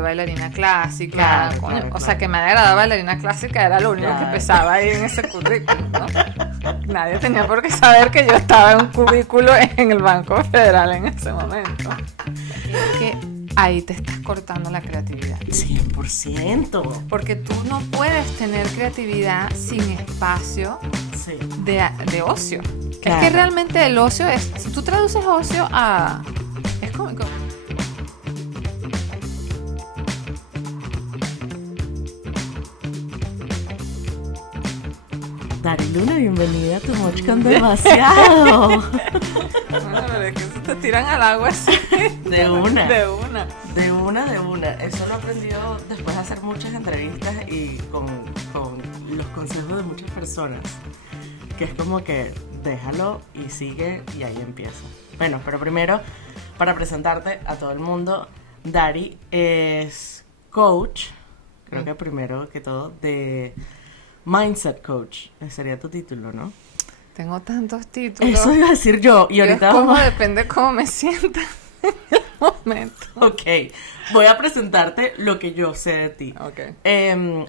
de bailarina clásica, Claro, coño, claro, o sea, claro. que me haya agradado bailarina clásica era lo único que Claro. pesaba ahí en ese currículum, ¿no? Nadie tenía por qué saber que yo estaba en un cubículo en el Banco Federal en ese momento. Es que ahí te estás cortando la creatividad. 100%. Porque tú no puedes tener creatividad sin espacio Sí. de ocio. Claro. Es que realmente el ocio es, si tú traduces ocio a... Es cómico. Dari Luna, bienvenida a Tu Moch con Demasiado. Bueno, pero es que se te tiran al agua así. De una. De una. De una. Eso lo he aprendido después de hacer muchas entrevistas y con los consejos de muchas personas. Que es como que déjalo y sigue y ahí empieza. Bueno, pero primero, para presentarte a todo el mundo, Dari es coach, creo que primero que todo, de Mindset Coach. Ese sería tu título, ¿no? Tengo tantos títulos. Eso iba a decir yo. Y Yo ahorita es como vamos... depende cómo me sienta en el momento. Ok, voy a presentarte lo que yo sé de ti. Ok.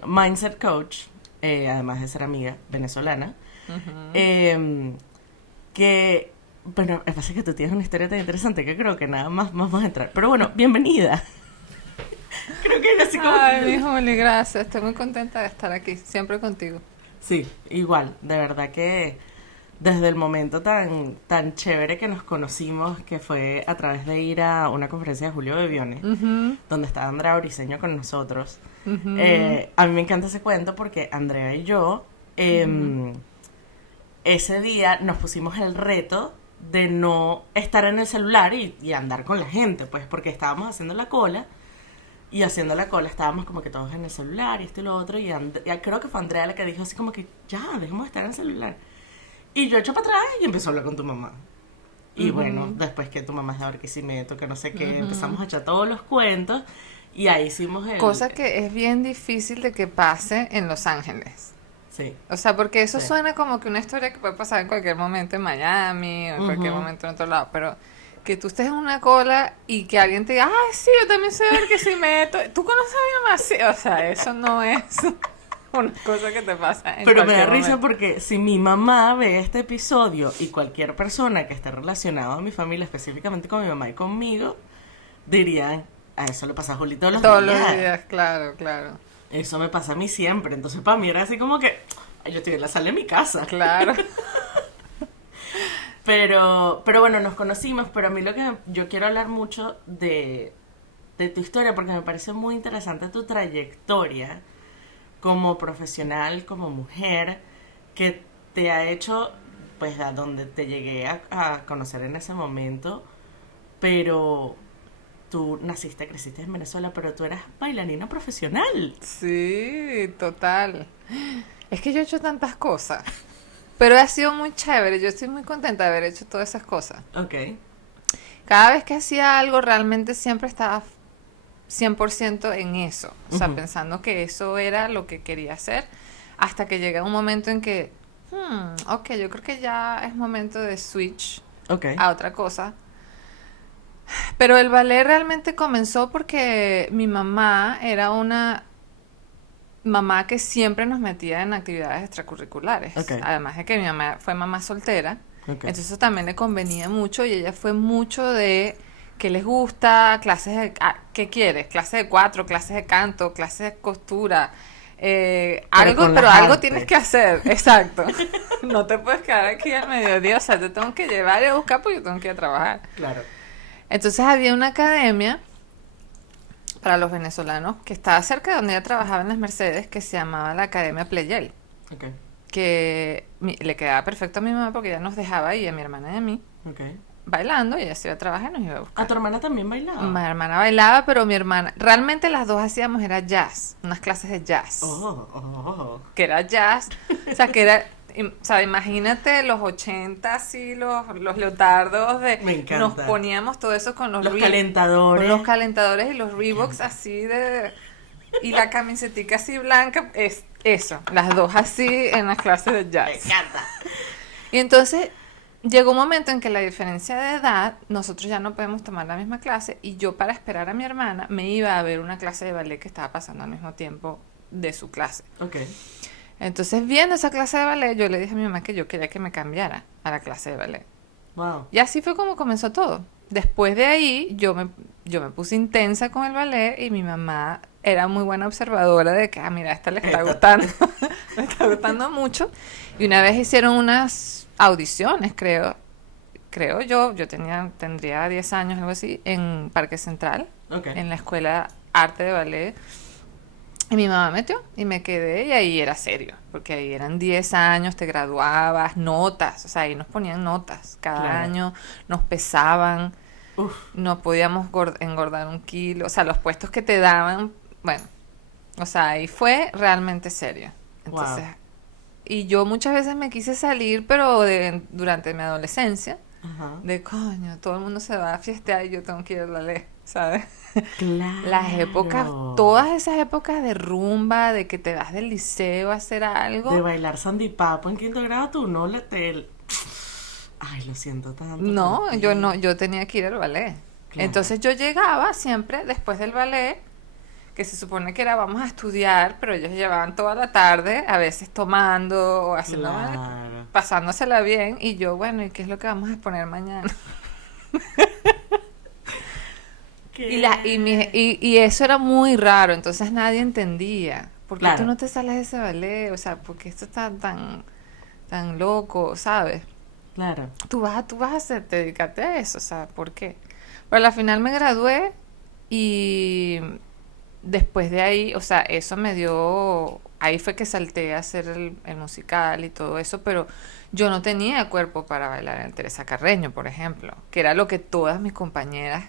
Mindset Coach, además de ser amiga venezolana, que, bueno, es pasa que tú tienes una historia tan interesante que creo que nada más vamos a entrar. Pero bueno, bienvenida. Creo que es así como... Ay, mi Juli, gracias. Estoy muy contenta de estar aquí, siempre contigo. Sí, igual, de verdad que desde el momento tan chévere que nos conocimos, que fue a través de ir a una conferencia de Julio Bebione, donde estaba Andrea Briseño con nosotros. A mí me encanta ese cuento porque Andrea y yo, ese día nos pusimos el reto de no estar en el celular y andar con la gente, pues porque estábamos haciendo la cola. Y haciendo la cola estábamos como que todos en el celular y esto y lo otro. Y creo que fue Andrea la que dijo así como que ya, dejemos de estar en el celular. Y yo eché para atrás y empezó a hablar con tu mamá. Y bueno, después que tu mamá es de Barquisimeto, que no sé qué, empezamos a echar todos los cuentos. Y ahí hicimos el... Cosa que es bien difícil de que pase en Los Ángeles. Sí. O sea, porque eso Sí. suena como que una historia que puede pasar en cualquier momento en Miami o en cualquier momento en otro lado, pero que tú estés en una cola y que alguien te diga, ah, sí, yo también soy de Barquisimeto. ¿Tú conoces a mi mamá? Sí. O sea, eso no es una cosa que te pasa en Pero me da cualquier risa momento. porque si mi mamá ve este episodio y cualquier persona que esté relacionada a mi familia, específicamente con mi mamá y conmigo, dirían, a eso le pasa a Juli todos los Todos días. los días, claro, claro. Eso me pasa a mí siempre. Entonces para mí era así como que ay, yo estoy en la sala de mi casa. Claro. Pero bueno, nos conocimos, pero a mí lo que yo quiero hablar mucho de tu historia, porque me parece muy interesante tu trayectoria como profesional, como mujer, que te ha hecho, pues, a donde te llegué a conocer en ese momento, pero tú naciste, creciste en Venezuela, pero tú eras bailarina profesional. Sí, total. Es que yo he hecho tantas cosas, pero ha sido muy chévere. Yo estoy muy contenta de haber hecho todas esas cosas. Ok. Cada vez que hacía algo, realmente siempre estaba 100% en eso. O sea, pensando que eso era lo que quería hacer, hasta que llega un momento en que, ok, yo creo que ya es momento de switch Ok. a otra cosa. Pero el ballet realmente comenzó porque mi mamá era una mamá que siempre nos metía en actividades extracurriculares. Ok. Además de que mi mamá fue mamá soltera. Ok. Entonces eso también le convenía mucho y ella fue mucho de qué les gusta, clases de... ¿qué quieres? Clases de cuatro, clases de canto, clases de costura. Algo, con pero las algo artes. tienes que hacer. Exacto. No te puedes quedar aquí al mediodía. O sea, te tengo que llevar y a buscar porque yo tengo que ir a trabajar. Claro. Entonces había una academia para los venezolanos que estaba cerca de donde ella trabajaba en las Mercedes, que se llamaba la Academia Pleyel, Ok. que le quedaba perfecto a mi mamá porque ella nos dejaba ahí, a mi hermana y a mí, Ok. bailando, y ella se iba a trabajar y nos iba a buscar. ¿A tu hermana también bailaba? Mi hermana bailaba, pero mi hermana, realmente las dos hacíamos era jazz, unas clases de jazz, que era jazz, o sea, que era... O sea, imagínate los 80 así, los leotardos Me encanta. nos poníamos todo eso con Los calentadores. con los calentadores y los Reeboks así de... Y la camisetica así blanca, es eso, las dos así en las clases de Me jazz. encanta. Y entonces llegó un momento en que la diferencia de edad, nosotros ya no podemos tomar la misma clase y yo para esperar a mi hermana me iba a ver una clase de ballet que estaba pasando al mismo tiempo de su clase. Ok. Entonces, viendo esa clase de ballet, yo le dije a mi mamá que yo quería que me cambiara a la clase de ballet. Wow. Y así fue como comenzó todo. Después de ahí, yo me puse intensa con el ballet y mi mamá era muy buena observadora de que, mira, a esta le está gustando, le está gustando mucho. Y una vez hicieron unas audiciones, creo yo tendría 10 años, algo así, en Parque Central, Ok. en la escuela Arte de Ballet. Y mi mamá metió y me quedé y ahí era serio, porque ahí eran 10 años, te graduabas, notas, o sea, ahí nos ponían notas, cada Claro. año nos pesaban, Uf. no podíamos engordar 1 kilo, o sea, los puestos que te daban, bueno, o sea, ahí fue realmente serio. Entonces, Wow. y yo muchas veces me quise salir, pero durante mi adolescencia, Ajá. de coño, todo el mundo se va a fiestear y yo tengo que ir a la ley, ¿sabes? Claro. Las épocas, todas esas épocas de rumba, de que te vas del liceo a hacer algo. De bailar sandipapo en 5.º grado, tú no le te... Ay, lo siento tanto. No, por ti. yo no, yo tenía que ir al ballet. Claro. Entonces yo llegaba siempre después del ballet, que se supone que era vamos a estudiar, pero ellos llevaban toda la tarde, a veces tomando o haciendo, Claro. pasándosela bien, y yo, bueno, ¿y qué es lo que vamos a exponer mañana? ¿Qué? Y eso era muy raro, entonces nadie entendía. ¿Por qué Claro. tú no te sales de ese ballet? O sea, ¿por qué esto está tan loco, sabes? Claro. Tú vas a dedicarte a eso, o sea, ¿por qué? Pero al final me gradué y después de ahí, o sea, eso me dio, ahí fue que salté a hacer el musical y todo eso, pero yo no tenía cuerpo para bailar en Teresa Carreño, por ejemplo, que era lo que todas mis compañeras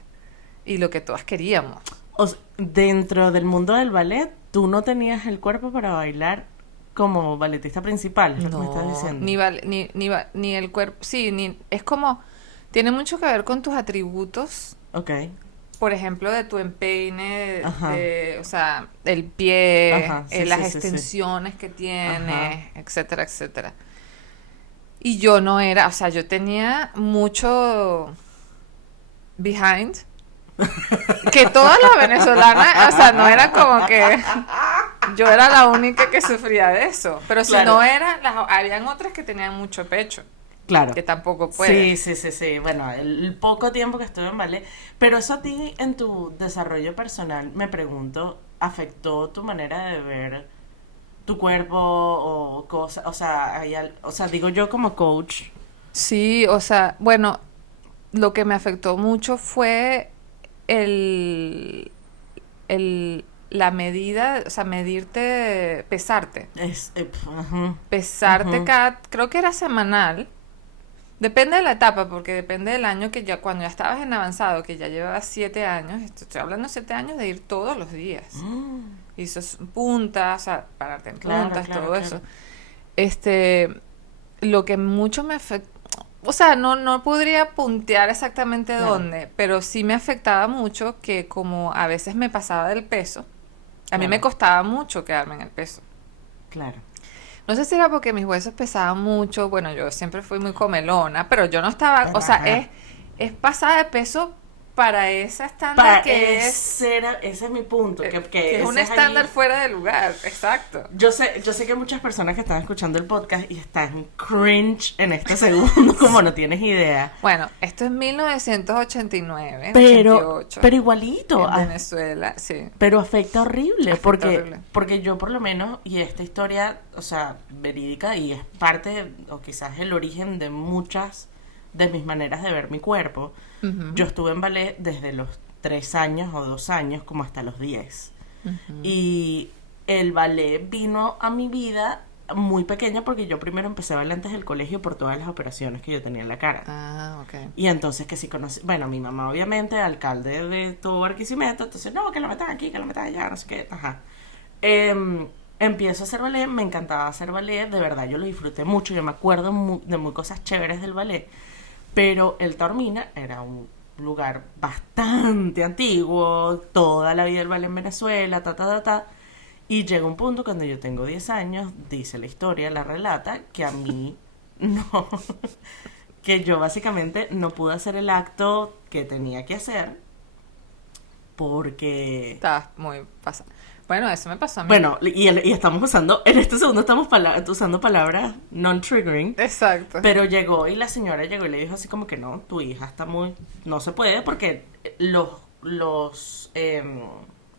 y lo que todas queríamos. Dentro del mundo del ballet, tú no tenías el cuerpo para bailar como balletista principal, es lo que me estás diciendo. Ni el cuerpo, sí, es como, tiene mucho que ver con tus atributos, Ok. por ejemplo, de tu empeine, Ajá. o sea, el pie, Ajá, sí, las sí, sí, sí. extensiones que Ajá. tienes, etcétera, etcétera. Y yo no era, o sea, yo tenía mucho behind, que todas las venezolanas, o sea, no era como que yo era la única que sufría de eso, pero si Claro. no era, habían otras que tenían mucho pecho, Claro. que tampoco puede. Sí. Bueno, el poco tiempo que estuve en ballet. Pero eso a ti, en tu desarrollo personal, me pregunto, ¿afectó tu manera de ver tu cuerpo o cosas? O sea, digo yo como coach. Sí, o sea, bueno, lo que me afectó mucho fue el, la medida, o sea, pesarte. Ajá. Pesarte Ujú. creo que era semanal. Depende de la etapa, porque depende del año que ya, cuando ya estabas en avanzado, que ya llevabas 7 años, estoy hablando de 7 años de ir todos los días. Mm. Y eso es puntas, o sea, pararte en Claro, puntas, claro, todo claro. eso. Lo que mucho me afectó, o sea, no podría puntear exactamente Claro. dónde, pero sí me afectaba mucho que como a veces me pasaba del peso, a mí Claro. me costaba mucho quedarme en el peso. Claro. No sé si era porque mis huesos pesaban mucho, bueno, yo siempre fui muy comelona, pero yo no estaba, o sea, Ajá. es pasada de peso para ese estándar Ese es mi punto, que que es ese un es estándar allí. fuera de lugar, exacto. Yo sé que muchas personas que están escuchando el podcast y están cringe en este segundo, como no tienes idea. Bueno, esto es 1989, Pero 88, igualito, en Venezuela, sí. pero afecta horrible, Afecta horrible. porque yo por lo menos, y esta historia, o sea, verídica, y es parte, o quizás el origen de muchas de mis maneras de ver mi cuerpo. Ujú, Yo estuve en ballet desde los 3 años o 2 años como hasta los 10. ujú. Y el ballet vino a mi vida muy pequeña porque yo primero empecé a bailar antes del colegio por todas las operaciones que yo tenía en la cara. Ah, ok. Y entonces que sí conocí, bueno, mi mamá obviamente, alcalde de todo Barquisimeto, entonces no, que lo metan aquí, que lo metan allá, no sé qué, ajá. Empiezo a hacer ballet, me encantaba hacer ballet, de verdad yo lo disfruté mucho, yo me acuerdo de muy cosas chéveres del ballet, pero el Taormina era un lugar bastante antiguo, toda la vida el ballet en Venezuela, y llega un punto cuando yo tengo 10 años, dice la historia, la relata, que a mí no, que yo básicamente no pude hacer el acto que tenía que hacer porque... Estabas muy pasada. Bueno, eso me pasó a mí. Bueno, y estamos usando, en este segundo estamos usando palabras non-triggering. Exacto. Pero llegó y la señora llegó y le dijo así como que no, tu hija está muy... No se puede porque los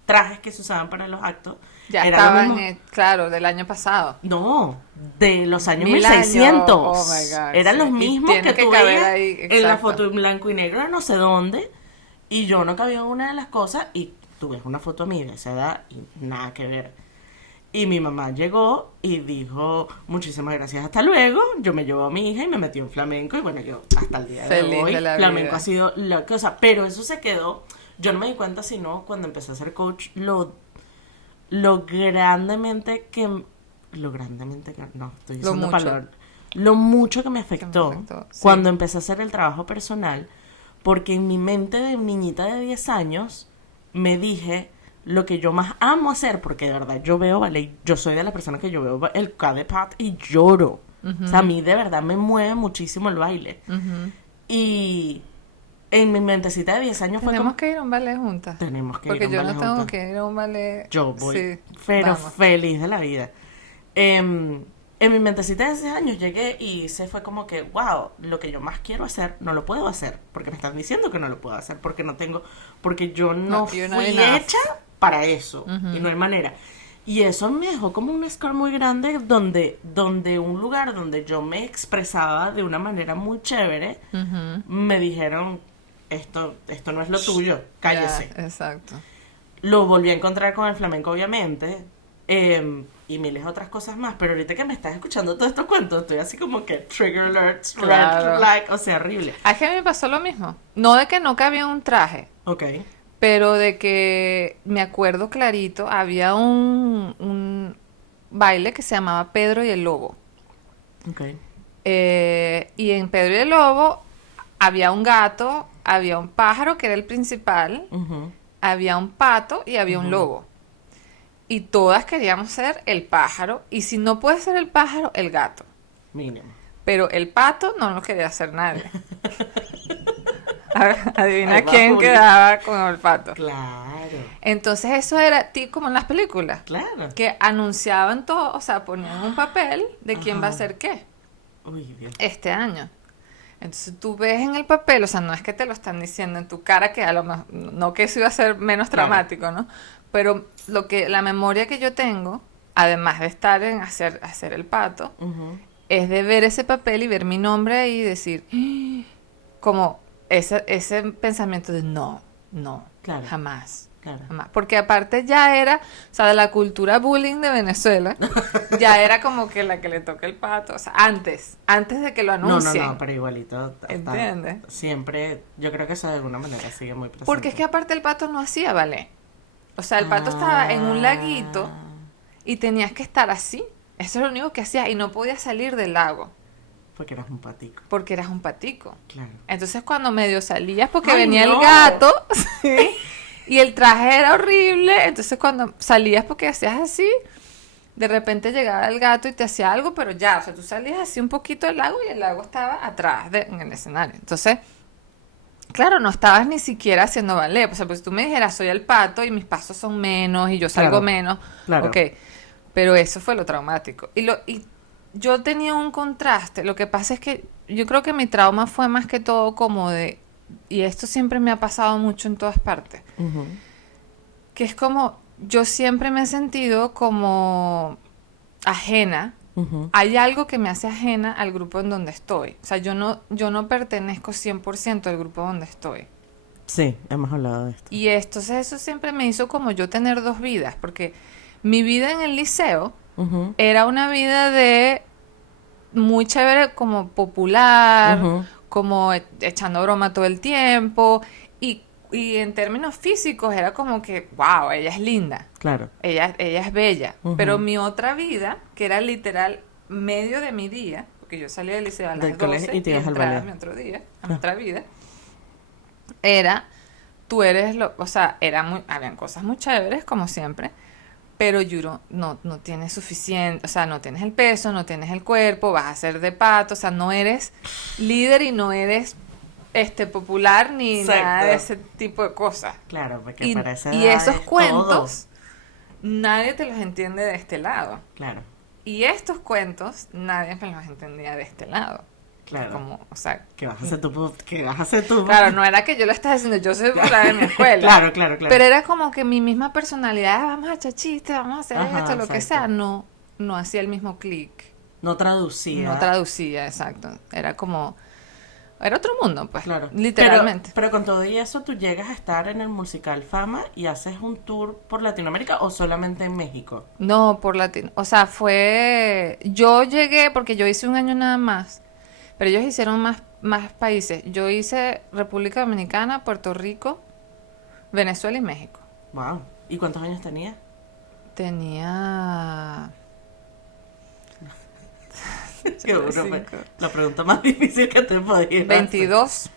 trajes que se usaban para los actos Ya eran los estaban, mismos... claro, del año pasado. No, de los años 1000 años. 1600. Oh my God, Eran sí. los Y mismos tiene que tú caber veías ahí, en la exacto. foto en blanco y negro, no sé dónde. Y yo no cabía en una de las cosas y tú ves una foto mía de esa edad y nada que ver. Y mi mamá llegó y dijo, muchísimas gracias, hasta luego. Yo me llevó a mi hija y me metió en flamenco. Y bueno, yo hasta el día Feliz de hoy, de la flamenco vida. ha sido la cosa. Pero eso se quedó. Yo no me di cuenta sino cuando empecé a ser coach, lo grandemente que... No, estoy Lo usando mucho. palabras. Lo mucho que me afectó, Sí. cuando empecé a hacer el trabajo personal. Porque en mi mente de niñita de 10 años me dije lo que yo más amo hacer, porque de verdad yo veo ballet, yo soy de las personas que yo veo el pas de pas y lloro. O sea, a mí de verdad me mueve muchísimo el baile. Y en mi mentecita de 10 años fue Tenemos como... que ir a un ballet juntas. Tenemos que Porque ir a un yo ballet no tengo juntas. que ir a un ballet. Yo voy, Sí, pero vamos. feliz de la vida. En mi mentecita de 10 años llegué y se fue como que, wow, lo que yo más quiero hacer, no lo puedo hacer, porque me están diciendo que no lo puedo hacer, porque no tengo, porque yo no you're fui not enough. hecha para eso, y no hay manera. Y eso me dejó como un scar muy grande donde un lugar donde yo me expresaba de una manera muy chévere, me dijeron, esto no es lo tuyo, cállese. Ya, exacto. Lo volví a encontrar con el flamenco, obviamente, y miles de otras cosas más. Pero ahorita que me estás escuchando todos estos cuentos, estoy así como que trigger alerts, Claro. red flag, o sea, horrible. Es que a mí me pasó lo mismo. No de que no cabía un traje, Ok. pero de que me acuerdo clarito, había un baile que se llamaba Pedro y el Lobo. Ok. Y en Pedro y el Lobo había un gato, había un pájaro que era el principal, Ujú. había un pato y había un lobo. Y todas queríamos ser el pájaro. Y si no puede ser el pájaro, el gato. Mínimo. Pero el pato no lo quería hacer nadie. Adivina Ahí va quién Juli. quedaba con el pato. Claro. Entonces eso era como en las películas. Claro. Que anunciaban todo, o sea, ponían un papel de quién va a hacer qué Uy, Dios. este año. Entonces tú ves en el papel, o sea, no es que te lo están diciendo en tu cara, que a lo mejor, no que eso iba a ser menos Claro. traumático, ¿no? Pero la memoria que yo tengo, además de estar en hacer el pato, Ujú. es de ver ese papel y ver mi nombre ahí y decir, "Ah", como ese pensamiento de no, Claro. jamás. Claro. Jamás. Porque aparte ya era, o sea, de la cultura bullying de Venezuela, ya era como que la que le toca el pato, o sea, antes de que lo anuncien. No, pero igualito. ¿Entiendes? Siempre, yo creo que eso de alguna manera sigue muy presente. Porque es que aparte el pato no hacía ballet. O sea, el pato estaba en un laguito y tenías que estar así. Eso es lo único que hacías y no podías salir del lago Porque eras un patico. porque eras un patico. Claro. Entonces cuando medio salías porque ¡Ay, venía no! el gato ¿sí? Y el traje era horrible, entonces cuando salías porque hacías así, de repente llegaba el gato y te hacía algo, pero ya, o sea, tú salías así un poquito del lago y el lago estaba atrás en el escenario. Entonces, claro, no estabas ni siquiera haciendo ballet. O sea, pues si tú me dijeras, soy el pato y mis pasos son menos y yo salgo Claro, menos. claro. Ok, pero eso fue lo traumático. Y yo tenía un contraste. Lo que pasa es que yo creo que mi trauma fue más que todo como de... Y esto siempre me ha pasado mucho en todas partes. Ujú. Que es como... Yo siempre me he sentido como ajena. Ujú. Hay algo que me hace ajena al grupo en donde estoy. O sea, yo no pertenezco 100% al grupo donde estoy. Sí, hemos hablado de esto. Y eso siempre me hizo como yo tener dos vidas, porque mi vida en el liceo Ujú. era una vida de muy chévere, como popular, Ujú. como echando broma todo el tiempo, y en términos físicos era como que, wow, ella es linda. Claro. Ella es bella, Ujú. pero mi otra vida, que era literal medio de mi día, porque yo salía del liceo a las Del colegio 12 y te ibas al entraba a ballet. mi otro día, a Ah. mi otra vida, era, tú eres o sea, habían cosas muy chéveres, como siempre, pero no tienes suficiente, o sea, no tienes el peso, no tienes el cuerpo, vas a ser de pato, o sea, no eres líder y no eres popular ni Exacto. nada de ese tipo de cosas. Claro, porque Y, para esa y edad esos es cuentos, nadie te los entiende de este lado. todo. Claro, Y estos cuentos, nadie me los entendía de este lado. claro. Como, o sea, ¿Qué vas a hacer tú? ¿Qué vas a hacer tú? claro, no era que yo lo estaba diciendo, yo soy popular en mi escuela. Claro, claro, claro. Pero era como que mi misma personalidad, vamos a echar chistes, vamos a hacer Ajá, esto, lo que exacto. sea, no hacía el mismo clic. No traducía. No traducía, exacto. Era como, era otro mundo, pues, Claro. literalmente. Pero con todo y eso, ¿tú llegas a estar en el musical Fama y haces un tour por Latinoamérica o solamente en México? No, por latino. O sea, yo llegué, porque yo hice un año nada más, pero ellos hicieron más países. Yo hice República Dominicana, Puerto Rico, Venezuela y México. Wow. ¿Y cuántos años tenías? Tenía... Qué bueno, fue 85. la pregunta más difícil que te podía hacer. 22.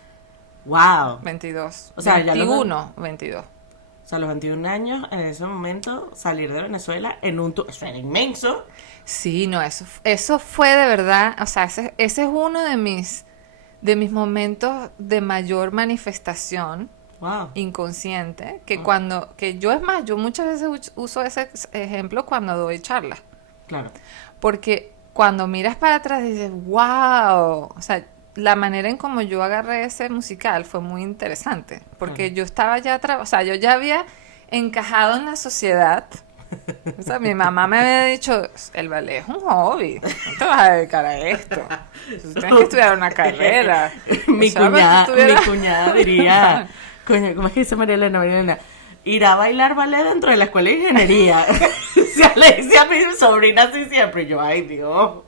Wow. 22. O sea, ya los- 21, 22. O sea, a los 21 años, en ese momento, salir de Venezuela en un tour. Eso era inmenso. Sí, no, eso fue de verdad, o sea, ese es uno de mis momentos de mayor manifestación Wow. inconsciente, Ah. yo muchas veces uso ese ejemplo cuando doy charlas, Claro. porque cuando miras para atrás dices, wow, o sea, la manera en como yo agarré ese musical fue muy interesante, porque Claro. yo estaba o sea, yo ya había encajado en la sociedad. O sea, mi mamá me había dicho, el ballet es un hobby, no te vas a dedicar a esto. Tú tienes que estudiar una carrera. mi, O sea, pues, cuñada, tú tuvieras- mi cuñada diría, coño, ¿cómo es que dice María Elena? María Elena, ir a bailar ballet dentro de la escuela de ingeniería. O sea, le decía a mi sobrina así siempre. Y yo, ay, Dios.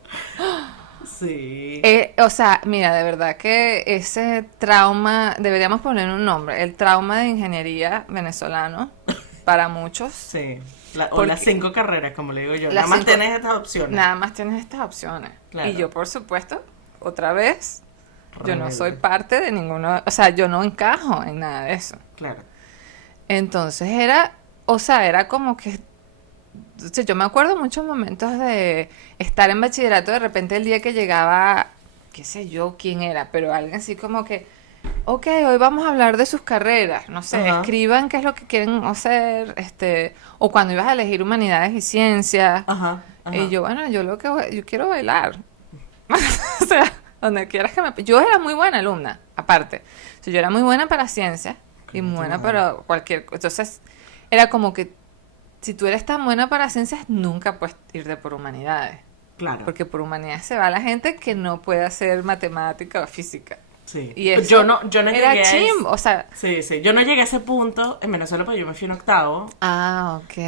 Sí. O sea, mira, de verdad que ese trauma, deberíamos poner un nombre, el trauma de ingeniería venezolano, para muchos, Sí. O porque- las 5 carreras, como le digo yo. Las Nada más 5 tienes estas opciones. nada más tienes estas opciones. Claro. Y yo, por supuesto, otra vez, yo no Rebelde. soy parte de ninguno, o sea, yo no encajo en nada de eso. Claro. Entonces era como que, o sea, yo me acuerdo muchos momentos de estar en bachillerato, de repente el día que llegaba, qué sé yo quién era, pero alguien así como que, ok, hoy vamos a hablar de sus carreras, no sé, Ajá. escriban qué es lo que quieren hacer, o cuando ibas a elegir humanidades y ciencias, Ajá. Ajá. y yo, bueno, yo quiero bailar. O sea, donde quieras que yo era muy buena alumna, aparte. O sea, yo era muy buena para ciencias y muy buena para cualquier cosa. Entonces, era como que si tú eres tan buena para ciencias, nunca puedes irte por humanidades. Claro. Porque por humanidades se va la gente que no puede hacer matemática o física. Sí. Y eso yo no era llegué a chimbo, o sea, Sí, sí. Yo no llegué a ese punto en Venezuela, porque yo me fui en octavo. ok.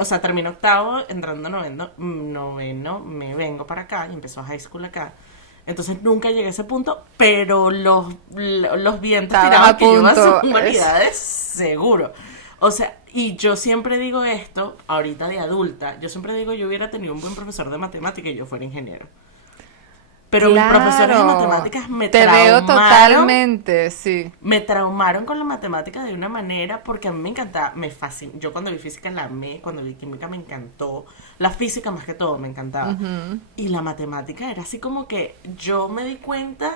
O sea, terminé octavo, entrando noveno, me vengo para acá y empezó high school acá. Entonces nunca llegué a ese punto, pero los vientos Estabas tiraban a que yo iba a hacer punto. humanidades, seguro. O sea, y yo siempre digo esto, ahorita de adulta, yo siempre digo yo hubiera tenido un buen profesor de matemática y yo fuera ingeniero. Pero mis profesores de Claro, matemáticas me te veo traumaron. totalmente, sí. Me traumaron con la matemática de una manera porque a mí me encantaba, me fascinó. Yo cuando vi física la amé, cuando vi química me encantó. La física más que todo me encantaba. Y la matemática era así como que yo me di cuenta,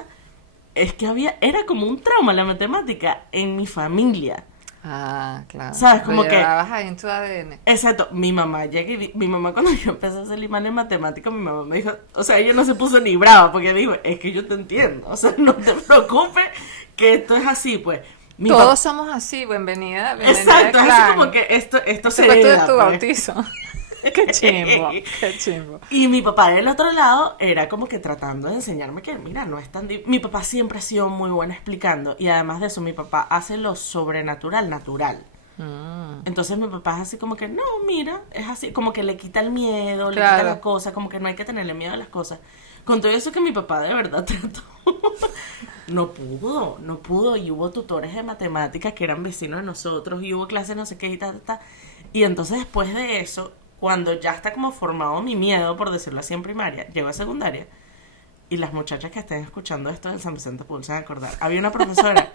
es que era como un trauma la matemática en mi familia. Ah, claro. ¿Sabes? Lo Como que- llevabas ahí en tu ADN. Exacto, mi mamá mi mamá cuando yo empecé a hacer imán en matemática, mi mamá me dijo, o sea, ella no se puso ni brava porque dijo, es que yo te entiendo, o sea, no te preocupes que esto es así, pues. Mi Todos papá- somos así, bienvenida Exacto, al es así clan. como que esto Ese se fue hereda, tu pues. bautizo. Qué chimbo, qué chimbo. Y mi papá del otro lado era como que tratando de enseñarme que, mira, no es tan... Mi papá siempre ha sido muy bueno explicando y además de eso, mi papá hace lo sobrenatural natural. Entonces mi papá es así como que, no, mira, es así, como que le quita el miedo, le quita Claro. la cosa, como que no hay que tenerle miedo a las cosas. Con todo eso que mi papá de verdad trató, no pudo, y hubo tutores de matemáticas que eran vecinos de nosotros, y hubo clases no sé qué, y y entonces después de eso, cuando ya está como formado mi miedo, por decirlo así, en primaria, llego a secundaria, y las muchachas que estén escuchando esto del San Vicente Pool se van a acordar, había una profesora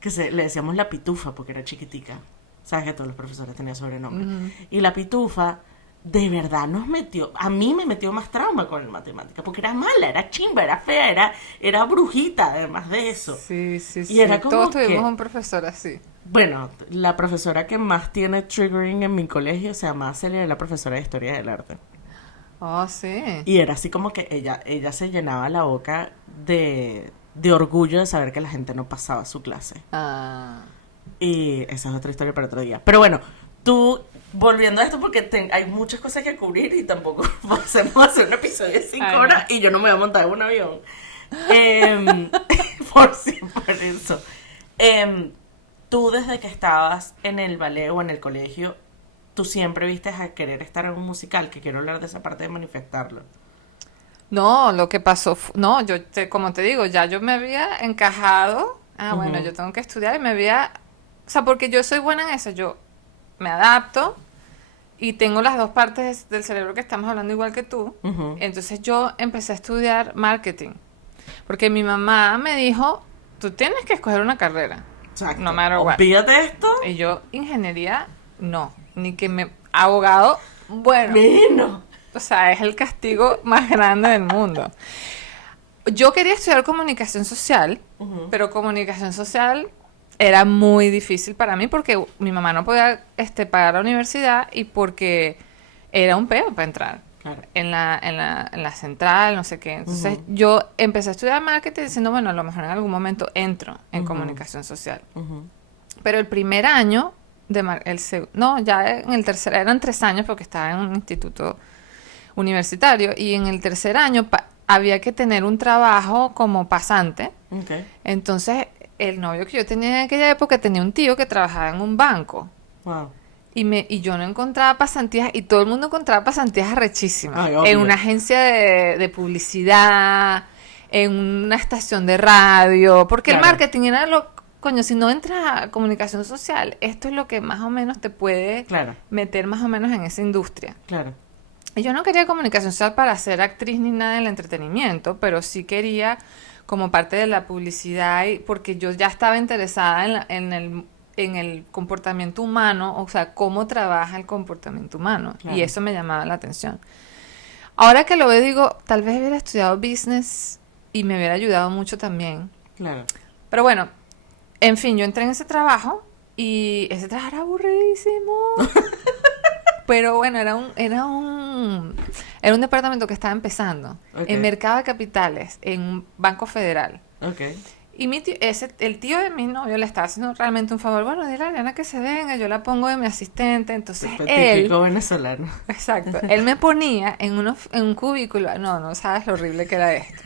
que le decíamos la pitufa porque era chiquitica. Sabes que todos los profesores tenían sobrenombre. Y la pitufa de verdad a mí me metió más trauma con el matemática, porque era mala, era chimba, era fea, era brujita, además de eso. Sí, sí, Y sí. era como Todos que, tuvimos un profesor así. bueno, la profesora que más tiene triggering en mi colegio se llama Celia, la profesora de Historia del Arte. Oh, sí. Y era así como que ella se llenaba la boca de orgullo de saber que la gente no pasaba su clase. Ah. Y esa es otra historia para otro día. Pero bueno, tú, volviendo a esto, porque hay muchas cosas que cubrir y tampoco podemos hacer un episodio de 5 Ay, horas no. y yo no me voy a montar en un avión. Por eso. Tú desde que estabas en el ballet o en el colegio, tú siempre viste a querer estar en un musical, que quiero hablar de esa parte de manifestarlo. No, lo que pasó, no, como te digo, ya yo me había encajado. Ah, bueno, Ujú, yo tengo que estudiar y me había, o sea, porque yo soy buena en eso, yo me adapto y tengo las dos partes del cerebro que estamos hablando igual que tú. ujú. Entonces yo empecé a estudiar marketing, porque mi mamá me dijo, tú tienes que escoger una carrera, no Exacto. matter what. Olvídate esto. Y yo, ingeniería, no, ni que me, abogado, bueno. Menos. O sea, es el castigo más grande del mundo. Yo quería estudiar comunicación social, Ujú, pero comunicación social era muy difícil para mí porque mi mamá no podía pagar la universidad y porque era un peo para entrar claro. en la central, no sé qué. Entonces Ujú, yo empecé a estudiar marketing diciendo, bueno, a lo mejor en algún momento entro en ujú, comunicación social. ujú. Pero el primer año no, ya en el tercer, eran 3 años porque estaba en un instituto universitario y en el tercer año había que tener un trabajo como pasante. Ok. Entonces, el novio que yo tenía en aquella época tenía un tío que trabajaba en un banco Wow. y yo no encontraba pasantías y todo el mundo encontraba pasantías arrechísimas. Ay, En obvio. una agencia de publicidad, en una estación de radio, porque el Claro, marketing era coño, si no entras a comunicación social, esto es lo que más o menos te puede claro, meter más o menos en esa industria. claro. Y yo no quería comunicación social para ser actriz ni nada del entretenimiento, pero sí quería como parte de la publicidad, porque yo ya estaba interesada en el comportamiento humano, o sea, cómo trabaja el comportamiento humano. Y Claro, eso me llamaba la atención. Ahora que lo veo, digo, tal vez hubiera estudiado business y me hubiera ayudado mucho también. claro. Pero bueno, en fin, yo entré en ese trabajo y ese trabajo era aburridísimo. Pero bueno, era un departamento que estaba empezando Ok, en Mercado de Capitales, en un Banco Federal. ok. Y el tío de mi novio le estaba haciendo realmente un favor. Bueno, dile a Ariana que se venga, yo la pongo de mi asistente. Entonces él, Típico venezolano. exacto, él me ponía en un cubículo. No, no sabes lo horrible que era esto.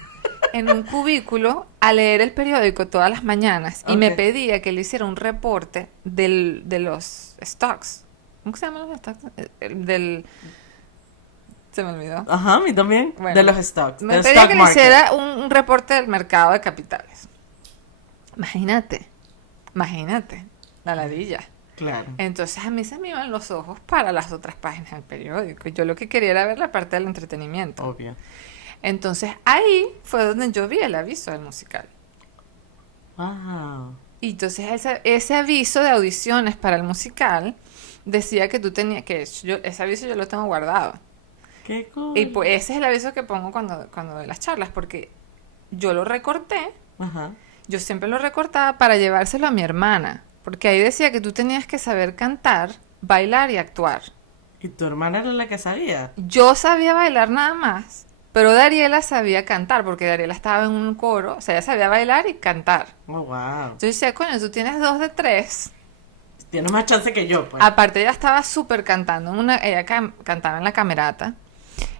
En un cubículo a leer el periódico todas las mañanas y me Ok. pedía que le hiciera un reporte de los stocks. ¿Cómo se llaman los stocks? Se me olvidó. Ajá, a mí también. Bueno, De los stocks. me Del pedía stock que le market. hiciera un reporte del mercado de capitales. Imagínate, imagínate, la ladilla. Claro, Entonces a mí se me iban los ojos para las otras páginas del periódico. Yo lo que quería era ver la parte del entretenimiento. obvio. Entonces ahí fue donde yo vi el aviso del musical. Wow. Y entonces ese aviso de audiciones para el musical decía que tú tenías ese aviso yo lo tengo guardado. Qué cool. Y pues ese es el aviso que pongo cuando doy las charlas, porque yo lo recorté, Ajá. yo siempre lo recortaba para llevárselo a mi hermana, porque ahí decía que tú tenías que saber cantar, bailar y actuar. ¿Y tu hermana era la que sabía? Yo sabía bailar nada más, pero Dariela sabía cantar, porque Dariela estaba en un coro, o sea, ella sabía bailar y cantar. Oh, wow. Yo decía, coño, tú tienes 2 de 3. Tienes más chance que yo, pues. Aparte ella estaba súper cantando, ella cantaba en la camerata.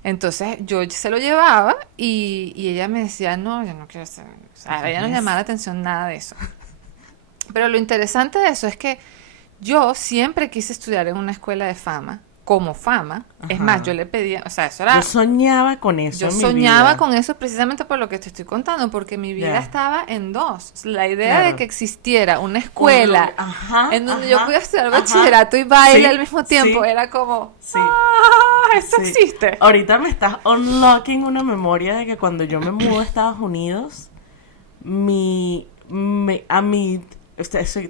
Entonces yo se lo llevaba y ella me decía, no, yo no quiero hacer. O sea, a ella no le llamaba la atención nada de eso. Pero lo interesante de eso es que yo siempre quise estudiar en una escuela de fama, como fama. Es Ajá. más, yo le pedía, o sea, eso era. Yo soñaba con eso Yo en mi soñaba vida. con eso precisamente por lo que te estoy contando, porque mi vida Ya. estaba en dos. La idea Claro. de que existiera una escuela Ajá, en donde ajá, yo pudiera estudiar ajá. bachillerato y baile Sí, al mismo tiempo sí, era como, sí. eso Sí. existe. Ahorita me estás unlocking una memoria de que cuando yo me mudé a Estados Unidos,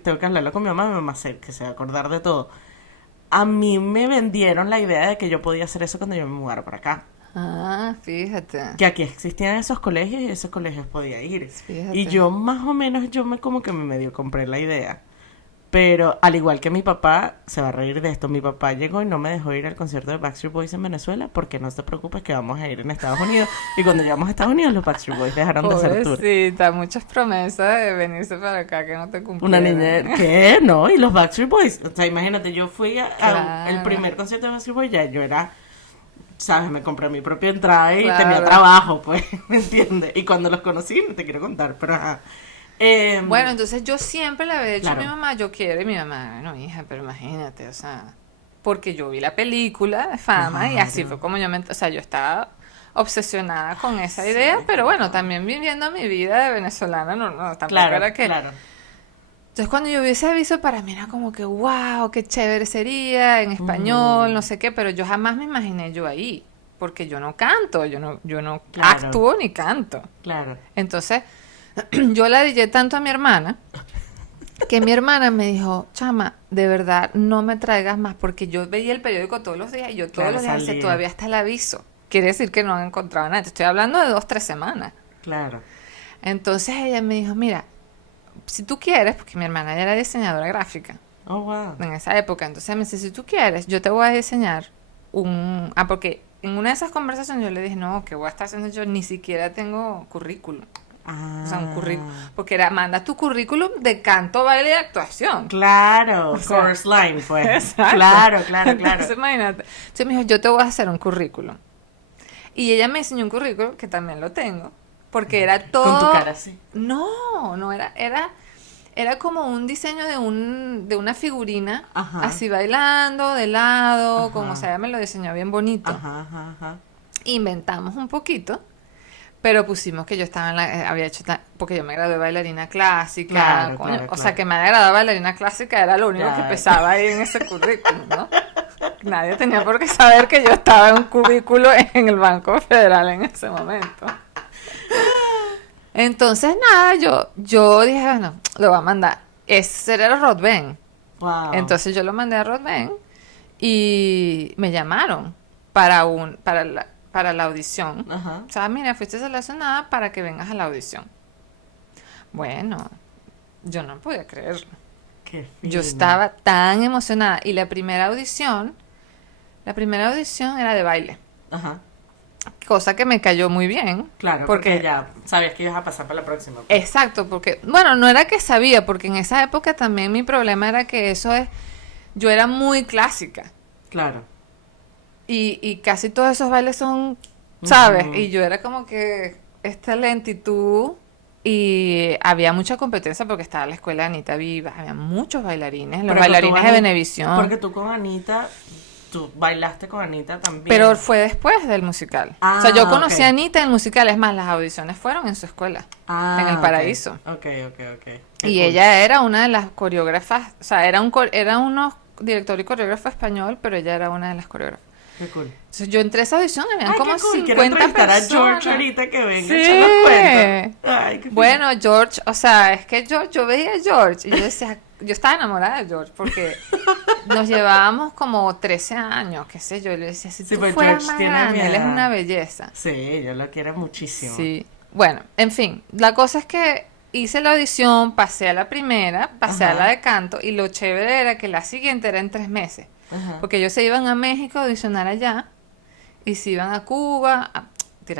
tengo que hablarlo con mi mamá se va a acordar de todo. a mí me vendieron la idea de que yo podía hacer eso cuando yo me mudara para acá. Ah, fíjate. Que aquí existían esos colegios y esos colegios podía ir. Fíjate. Y yo más o menos, yo me como que me medio compré la idea. Pero al igual que mi papá, se va a reír de esto, mi papá llegó y no me dejó ir al concierto de Backstreet Boys en Venezuela porque no te preocupes que vamos a ir en Estados Unidos. Y cuando llegamos a Estados Unidos, los Backstreet Boys dejaron de hacer tour. Pobrecita, muchas promesas de venirse para acá que no te Una cumplieron. niña, ¿qué? No, y los Backstreet Boys. O sea, imagínate, yo fui a Claro. el primer concierto de Backstreet Boys, ya yo era, ¿sabes? Me compré mi propia entrada y Claro. tenía trabajo, pues, ¿me entiendes? Y cuando los conocí, no te quiero contar, pero ajá. Bueno, entonces yo siempre le había dicho a mi Claro. mamá, yo quiero, y mi mamá, bueno, hija, pero imagínate, o sea, porque yo vi la película de Fama y así Claro. fue como o sea, yo estaba obsesionada con esa idea, pero bueno, también viviendo mi vida de venezolana, no, tampoco Claro, era que... claro. Entonces cuando yo vi ese aviso para mí era como que, wow, qué chévere sería en español, no sé qué, pero yo jamás me imaginé yo ahí, porque yo no canto, yo no Claro. actúo ni canto. Claro. Entonces, yo la dije tanto a mi hermana que mi hermana me dijo, chama, de verdad no me traigas más porque yo veía el periódico todos los días y yo todos Claro, los días decía, salía. todavía está el aviso. Quiere decir que no han encontrado nada. Te estoy hablando de 2, 3 semanas. Claro. Entonces ella me dijo, mira, si tú quieres, porque mi hermana ya era diseñadora gráfica Oh, wow. en esa época, entonces me dice, si tú quieres, yo te voy a diseñar porque en una de esas conversaciones yo le dije, no, ¿qué voy a estar haciendo yo? Ni siquiera tengo currículum. O sea, un currículum. Porque era, manda tu currículum de canto, baile y actuación. Claro, O sea, chorus line, pues. Exacto. Claro, claro, Entonces, claro. imagínate. Entonces me dijo, yo te voy a hacer un currículum. Y ella me enseñó un currículum, que también lo tengo, porque era todo... Con tu cara así. No, era como un diseño de una figurina, Ajá. así bailando, de lado, Ajá. como, o sea, ella me lo diseñó bien bonito. Ajá, ajá, ajá. Inventamos un poquito, pero pusimos que yo estaba había hecho, porque yo me gradué de bailarina clásica, Claro, coño, claro, o sea, claro. que me haya graduado de bailarina clásica era lo único que Claro. pesaba ahí en ese currículum, ¿no? Nadie tenía por qué saber que yo estaba en un cubículo en el Banco Federal en ese momento. Entonces, nada, yo dije, bueno, lo voy a mandar. Ese era Rod Ben. Wow. Entonces yo lo mandé a Rod Ben y me llamaron para la audición. Ajá. O sea, mira, fuiste seleccionada para que vengas a la audición. Bueno, yo no podía creerlo. Qué Yo fino. estaba tan emocionada. Y la primera audición era de baile. Ajá. Cosa que me cayó muy bien. Claro, porque ya sabías que ibas a pasar para la próxima. pues. Exacto, porque, bueno, no era que sabía, porque en esa época también mi problema era que yo era muy clásica. Claro. Y casi todos esos bailes son, ¿sabes? Ujú. Y yo era como que esta lentitud y había mucha competencia porque estaba la escuela de Anita Viva, había muchos bailarines, los Pero bailarines tú, de Ani- Venevisión, Porque tú con Anita, tú bailaste con Anita también. pero fue después del musical. O sea, yo conocí ok. a Anita en el musical, es más, las audiciones fueron en su escuela, Ah, en El ok. Paraíso. Ok. Qué Y cool. ella era una de las coreógrafas, o sea, era unos director y coreógrafo español, pero ella era una de las coreógrafas. Qué cool. Entonces yo entré a esa audición, habían Ay, como qué cool. 50 Quiero entrevistar a personas. George ahorita que venga Sí. a echarnos cuenta. Ay, qué fino. Bueno, George, o sea, es que yo veía a George y yo decía, yo estaba enamorada de George porque nos llevábamos como 13 años, qué sé yo, y le decía, si Sí, tú pues fueras George más tiene grande, mi él es edad. una belleza. Sí, yo lo quiero muchísimo. Sí. Bueno, en fin, la cosa es que hice la audición, pasé a la primera, pasé a Ajá. la de canto y lo chévere era que la siguiente era en 3 meses. Ajá. Porque ellos se iban a México a audicionar allá y se iban a Cuba,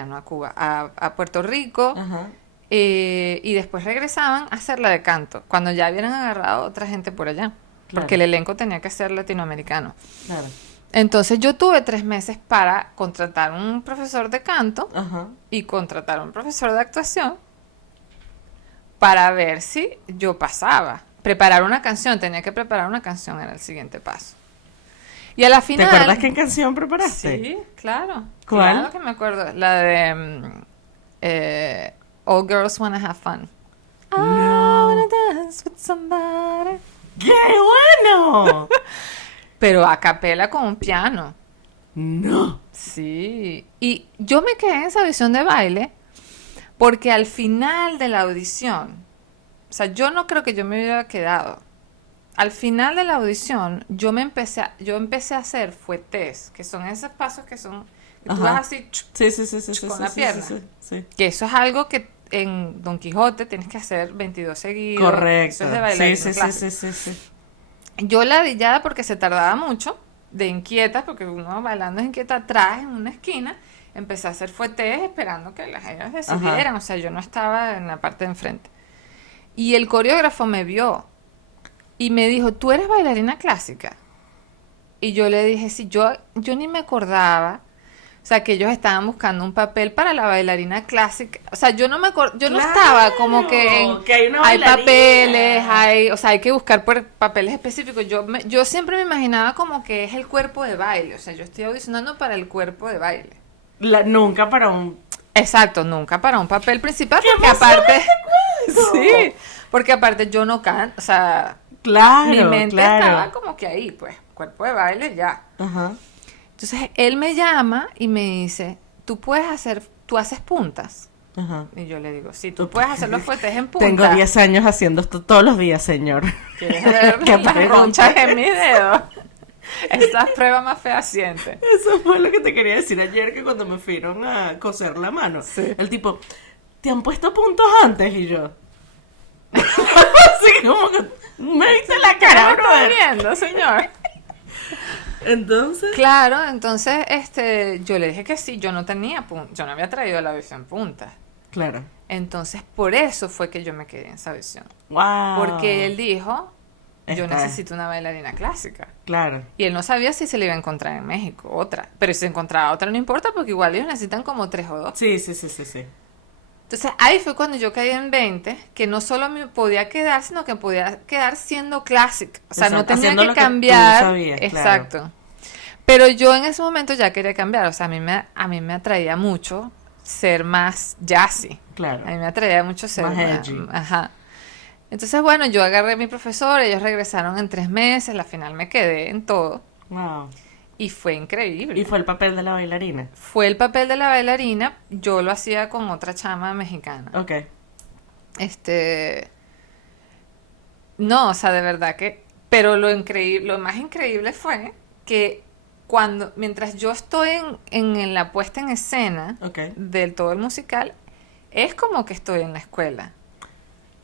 no a Cuba, a Puerto Rico Ajá. y después regresaban a hacer la de canto, cuando ya habían agarrado a otra gente por allá, porque el Claro. elenco tenía que ser latinoamericano. Claro. Entonces yo tuve 3 meses para contratar un profesor de canto Ajá. y contratar un profesor de actuación para ver si yo pasaba. Preparar una canción, tenía que preparar una canción, era el siguiente paso. Y a la ¿Te final... acuerdas qué canción preparaste? Sí, claro. ¿Cuál? Claro que me acuerdo. La de All Girls Wanna Have Fun. I wanna dance with somebody. ¡Qué bueno! Pero a capela con un piano. No. Sí. Y yo me quedé en esa audición de baile porque al final de la audición, o sea, yo no creo que yo me hubiera quedado al final de la audición, yo empecé a hacer fuetes, que son esos pasos que son, que tú Ajá. vas así Sí, con sí, la sí, pierna. sí, sí. Que eso es algo que en Don Quijote tienes que hacer 22 seguidos. Correcto. Eso es de bailarina Sí, clásica. sí. Yo ladillada porque se tardaba mucho, de inquieta, porque uno bailando es inquieta atrás en una esquina, empecé a hacer fuetes esperando que las ellas se Ajá. subieran, o sea, yo no estaba en la parte de enfrente. Y el coreógrafo me vio y me dijo, ¿tú eres bailarina clásica? Y yo le dije, sí, yo ni me acordaba. O sea, que ellos estaban buscando un papel para la bailarina clásica. O sea, yo no yo no estaba como que hay una hay bailarina. papeles, o sea, hay que buscar por papeles específicos. Yo siempre me imaginaba como que es el cuerpo de baile. O sea, yo estoy audicionando para el cuerpo de baile. Nunca para un... Exacto, nunca para un papel principal, ¡Qué porque emoción aparte, este cuento! sí, porque aparte yo no canto, o sea, Claro, mi mente claro. estaba como que ahí, pues, cuerpo de baile ya. Ajá. Entonces él me llama y me dice, tú haces puntas. Ajá. Y yo le digo, sí, tú puedes hacer los fuetes en punta. Tengo 10 años haciendo esto todos los días, señor. ¿Quieres ver ¿Qué las pregunta? ronchas en mis dedos? Esa es prueba más fehaciente. Eso fue lo que te quería decir ayer, que cuando me fueron a coser la mano. Sí. El tipo, ¿te han puesto puntos antes? Y yo... Así como que me viste la ¿Qué cara, me estoy brother. viendo, señor? Entonces... Claro, entonces yo le dije que sí, yo no había traído la visión punta. Claro. Entonces por eso fue que yo me quedé en esa visión. Wow. Porque él dijo, yo Está. necesito una bailarina clásica. Claro. Y él no sabía si se le iba a encontrar en México otra. Pero si se encontraba otra no importa porque igual ellos necesitan como 3 o 2. Sí. Entonces ahí fue cuando yo caí en 20, que no solo me podía quedar, sino que podía quedar siendo clásica. O sea, Exacto, no tenía haciendo que lo que tú cambiar. sabías, claro. Exacto. Pero yo en ese momento ya quería cambiar. O sea, a mí me atraía mucho ser más jazzy. Claro. A mí me atraía mucho ser Más edgy. Ajá. Entonces, bueno, yo agarré a mi profesor, ellos regresaron en 3 meses, la final me quedé en todo. Wow. Y fue increíble. Y fue el papel de la bailarina. Fue el papel de la bailarina, yo lo hacía con otra chama mexicana. Ok. No, o sea, de verdad que... Pero lo más increíble fue que mientras yo estoy en la puesta en escena Ok. del todo el musical, es como que estoy en la escuela.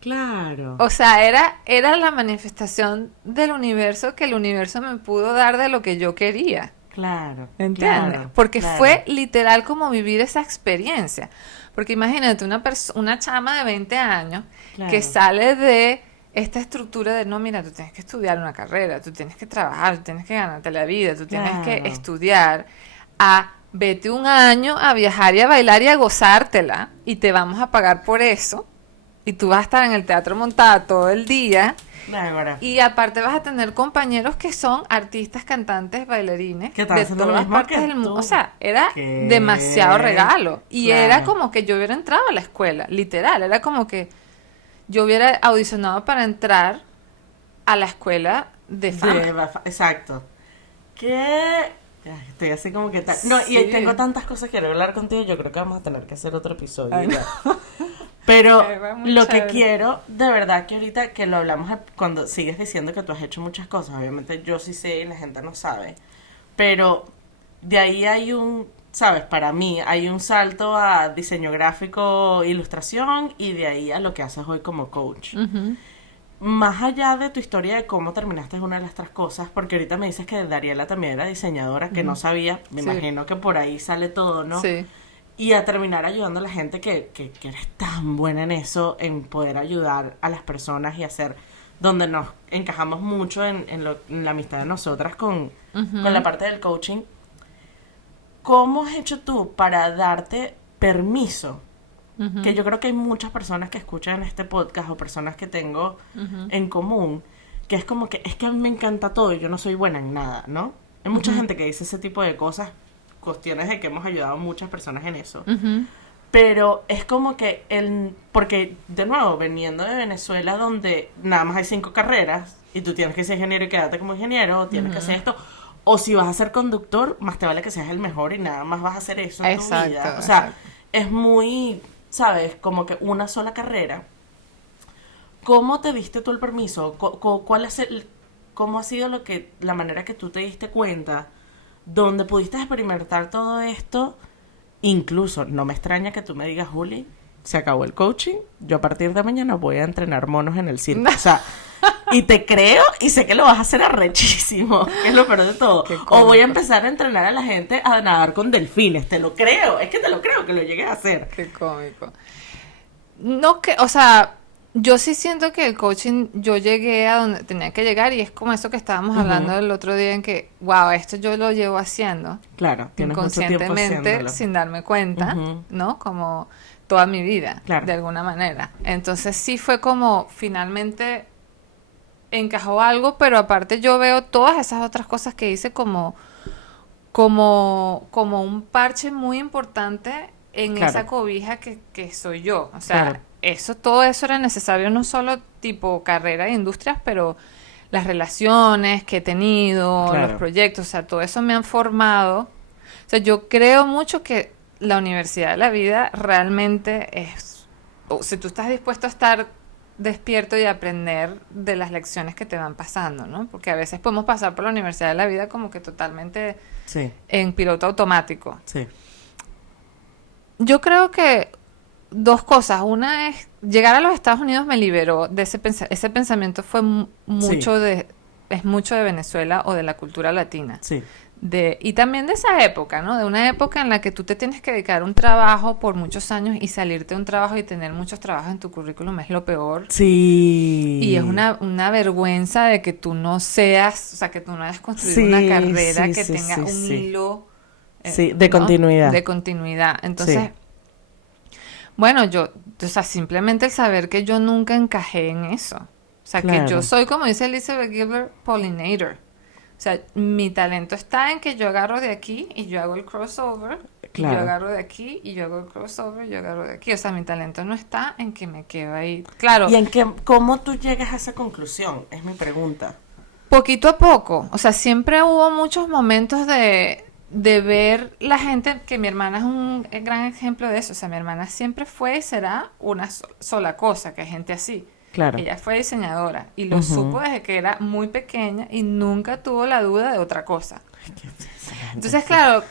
Claro. O sea, era la manifestación del universo que el universo me pudo dar de lo que yo quería. Claro. ¿Entiendes? Claro, Porque claro. fue literal como vivir esa experiencia. Porque imagínate una chama de 20 años Claro. que sale de esta estructura de, no, mira, tú tienes que estudiar una carrera, tú tienes que trabajar, tú tienes que ganarte la vida, tú tienes que Claro. estudiar, vete un año a viajar y a bailar y a gozártela y te vamos a pagar por eso. Y tú vas a estar en el teatro montada todo el día. Ahora. Y aparte vas a tener compañeros que son artistas, cantantes, bailarines Que están de haciendo lo todas mismo partes que del mundo. tú. O sea, era ¿Qué? demasiado regalo. Y Claro. era como que yo hubiera entrado a la escuela, literal. Era como que yo hubiera audicionado para entrar a la escuela de fama. Exacto. ¿Qué? Ay, estoy así como que tal. No, Sí. y tengo tantas cosas que quiero hablar contigo. Yo creo que vamos a tener que hacer otro episodio. Ay, ya. Pero Ay, va muy lo que chévere. quiero, de verdad que ahorita que lo hablamos cuando sigues diciendo que tú has hecho muchas cosas, obviamente yo sí sé y la gente no sabe, pero de ahí hay sabes, para mí hay un salto a diseño gráfico, ilustración y de ahí a lo que haces hoy como coach. Ujú. Más allá de tu historia de cómo terminaste es una de las otras cosas, porque ahorita me dices que Dariela también era diseñadora, que no sabía, me Sí. imagino que por ahí sale todo, ¿no? Sí. Y a terminar ayudando a la gente que eres tan buena en eso, en poder ayudar a las personas y hacer, donde nos encajamos mucho en la amistad de nosotras con la parte del coaching. ¿Cómo has hecho tú para darte permiso? Ujú. Que yo creo que hay muchas personas que escuchan este podcast o personas que tengo Ujú. en común, que es como que es que a mí me encanta todo y yo no soy buena en nada, ¿no? Hay mucha gente que dice ese tipo de cosas, cuestiones de que hemos ayudado a muchas personas en eso. Ujú. Pero es como que porque de nuevo, veniendo de Venezuela donde nada más hay 5 carreras y tú tienes que ser ingeniero y quedarte como ingeniero, o tienes que hacer esto, o si vas a ser conductor, más te vale que seas el mejor y nada más vas a hacer eso en tu Exacto, vida. O sea, exacto. es muy, ¿sabes? Como que una sola carrera. ¿Cómo te diste tú el permiso? ¿Cuál es cómo ha sido la manera que tú te diste cuenta, donde pudiste experimentar todo esto. Incluso, no me extraña que tú me digas, Juli, se acabó el coaching, yo a partir de mañana voy a entrenar monos en el circo. O sea, y te creo y sé que lo vas a hacer arrechísimo, que es lo peor de todo. O voy a empezar a entrenar a la gente a nadar con delfines, te lo creo, es que te lo creo que lo llegues a hacer. Qué cómico. No que, o sea, yo sí siento que el coaching, yo llegué a donde tenía que llegar y es como eso que estábamos hablando el otro día en que, wow, esto yo lo llevo haciendo Claro, tienes mucho tiempo inconscientemente haciéndolo. sin darme cuenta, ¿no? Como toda mi vida, Claro. de alguna manera. Entonces sí fue como finalmente encajó algo, pero aparte yo veo todas esas otras cosas que hice como un parche muy importante en Claro. esa cobija que soy yo. O sea, Claro. todo eso era necesario, no solo tipo carrera e industrias, pero las relaciones que he tenido, Claro. los proyectos, o sea, todo eso me han formado. O sea, yo creo mucho que la universidad de la vida realmente es, o si tú estás dispuesto a estar despierto y aprender de las lecciones que te van pasando, ¿no? Porque a veces podemos pasar por la universidad de la vida como que totalmente Sí, en piloto automático. sí. Yo creo que dos cosas. Una es, llegar a los Estados Unidos me liberó de ese pensamiento fue mucho es mucho de Venezuela o de la cultura latina. Sí, Y también de esa época, ¿no? De una época en la que tú te tienes que dedicar a un trabajo por muchos años y salirte de un trabajo y tener muchos trabajos en tu currículum es lo peor. sí. Y es una vergüenza de que tú no seas, o sea, que tú no hayas construido Sí, una carrera sí, que sí, tenga sí, un sí. hilo. Sí, de ¿no? continuidad. De continuidad. Entonces, Sí. bueno, o sea, simplemente el saber que yo nunca encajé en eso. O sea, que Claro. yo soy, como dice Elizabeth Gilbert, pollinator. O sea, mi talento está en que yo agarro de aquí y yo hago el crossover. Y Claro. yo agarro de aquí y yo hago el crossover y yo agarro de aquí. O sea, mi talento no está en que me quedo ahí. Claro, ¿Y cómo tú llegas a esa conclusión? Es mi pregunta. poquito a poco. O sea, siempre hubo muchos momentos de ver la gente, que mi hermana es un gran ejemplo de eso. O sea, mi hermana siempre fue y será una sola cosa, que hay gente así. Claro. Ella fue diseñadora y lo supo desde que era muy pequeña y nunca tuvo la duda de otra cosa. Entonces, claro,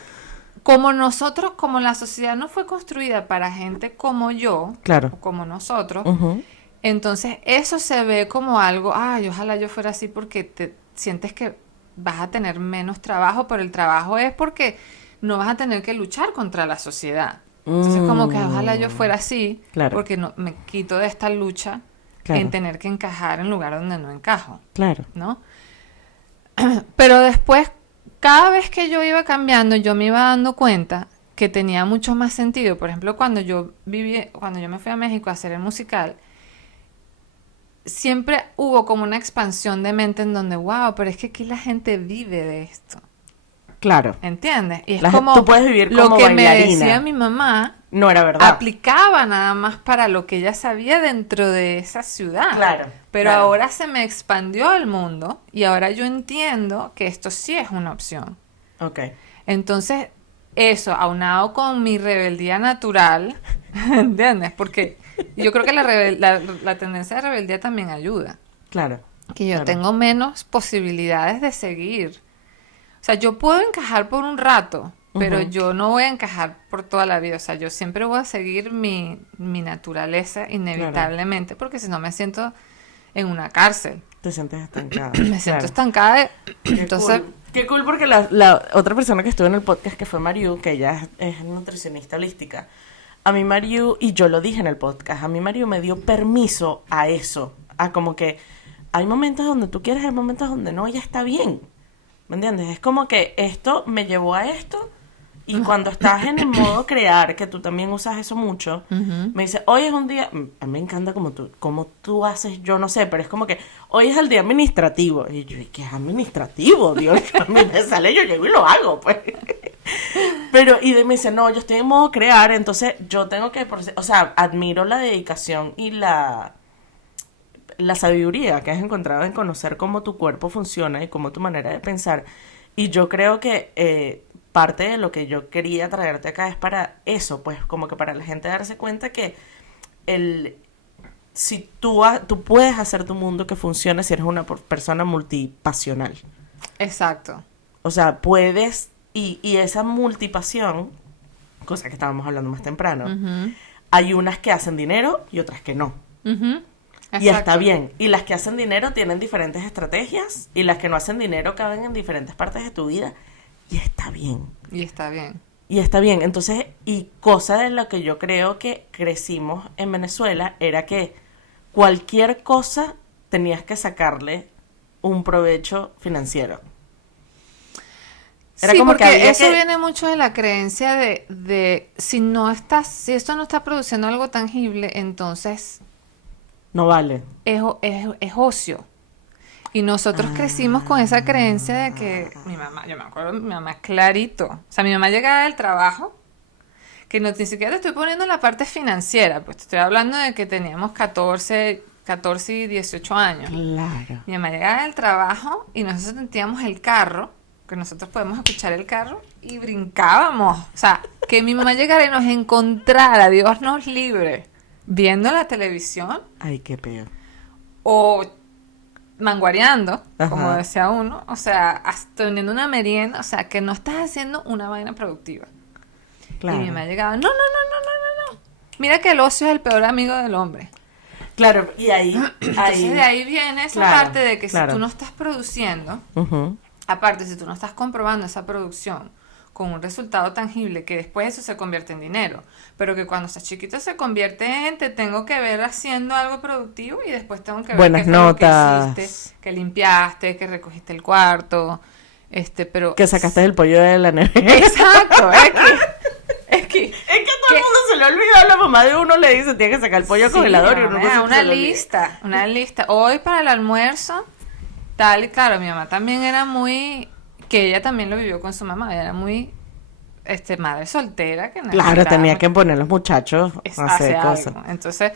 como nosotros, como la sociedad no fue construida para gente como yo, Claro. o como nosotros, Ujú. entonces eso se ve como algo, ay, ojalá yo fuera así porque te sientes que vas a tener menos trabajo, pero el trabajo es porque no vas a tener que luchar contra la sociedad. Entonces como que ojalá yo fuera así, Claro. porque no, me quito de esta lucha Claro. en tener que encajar en lugar donde no encajo, Claro. ¿no? Pero después, cada vez que yo iba cambiando, yo me iba dando cuenta que tenía mucho más sentido. Por ejemplo, cuando yo me fui a México a hacer el musical, siempre hubo como una expansión de mente en donde, wow, pero es que aquí la gente vive de esto, Claro. ¿entiendes? Y es Tú puedes vivir lo como que me bailarina. decía mi mamá, No era verdad. aplicaba nada más para lo que ella sabía dentro de esa ciudad. Claro, Pero claro. ahora se me expandió el mundo y ahora yo entiendo que esto sí es una opción. Ok. Entonces, eso, aunado con mi rebeldía natural, ¿entiendes? Porque yo creo que la tendencia de rebeldía también ayuda. Claro. Que yo Claro. tengo menos posibilidades de seguir. O sea, yo puedo encajar por un rato, pero yo no voy a encajar por toda la vida. O sea, yo siempre voy a seguir mi naturaleza inevitablemente, porque si no me siento en una cárcel. Te sientes estancada. Me siento estancada. Qué Entonces, cool. Qué cool porque la otra persona que estuvo en el podcast, que fue Mariu, que ella es nutricionista holística, a mí Mariu, y yo lo dije en el podcast, a mí Mariu me dio permiso a eso, a como que hay momentos donde tú quieres, hay momentos donde no, y ya está bien, ¿me entiendes? Es como que esto me llevó a esto, y cuando estás en el modo crear, que tú también usas eso mucho, me dice, hoy es un día, a mí me encanta como tú haces, yo no sé, pero es como que hoy es el día administrativo. Y yo, ¿y qué es administrativo? Dios, que a mí me sale, yo llego y lo hago, pues. Pero, me dice, no, yo estoy en modo crear, entonces yo tengo que, o sea, admiro la dedicación y la sabiduría que has encontrado en conocer cómo tu cuerpo funciona y cómo tu manera de pensar. Y yo creo que parte de lo que yo quería traerte acá es para eso, pues como que para la gente darse cuenta que si tú puedes hacer tu mundo que funcione si eres una persona multipasional. Exacto. O sea, puedes, y esa multipasión, cosa que estábamos hablando más temprano, hay unas que hacen dinero y otras que no. Y está bien. Y las que hacen dinero tienen diferentes estrategias, y las que no hacen dinero caben en diferentes partes de tu vida, y está bien. Y está bien. Y está bien. Entonces, y cosa de lo que yo creo que crecimos en Venezuela era que cualquier cosa tenías que sacarle un provecho financiero. Era sí, como porque que eso viene mucho de la creencia de si esto no está produciendo algo tangible, entonces no vale. Es ocio. Y nosotros crecimos con esa creencia de que mi mamá, yo me acuerdo, mi mamá clarito. O sea, mi mamá llegaba del trabajo, que no, ni siquiera te estoy poniendo la parte financiera, pues te estoy hablando de que teníamos 14 y 18 años. Claro. Mi mamá llegaba del trabajo y nosotros sentíamos el carro, que nosotros podemos escuchar el carro, y brincábamos. O sea, que mi mamá llegara y nos encontrara, Dios nos libre, viendo la televisión. Ay, qué peor. O manguareando, como decía uno, o sea, teniendo una merienda, o sea, que no estás haciendo una vaina productiva. Claro. Y mi mamá llegaba, no. Mira que el ocio es el peor amigo del hombre. Claro, y ahí entonces de ahí viene esa parte de que si tú no estás produciendo, aparte, si tú no estás comprobando esa producción con un resultado tangible, que después eso se convierte en dinero, pero que cuando estás chiquito se convierte en te tengo que ver haciendo algo productivo y después tengo que ver buenas qué notas, fue lo que hiciste, que limpiaste, que recogiste el cuarto, pero que sacaste el pollo de la nevera. Exacto, es que todo el mundo se le olvida, la mamá de uno le dice tiene que sacar el pollo al congelador y uno una lista. Hoy para el almuerzo tal, y claro, mi mamá también era muy, que ella también lo vivió con su mamá, ella era muy madre soltera, que claro, tenía que poner a los muchachos a hacer cosas. Entonces,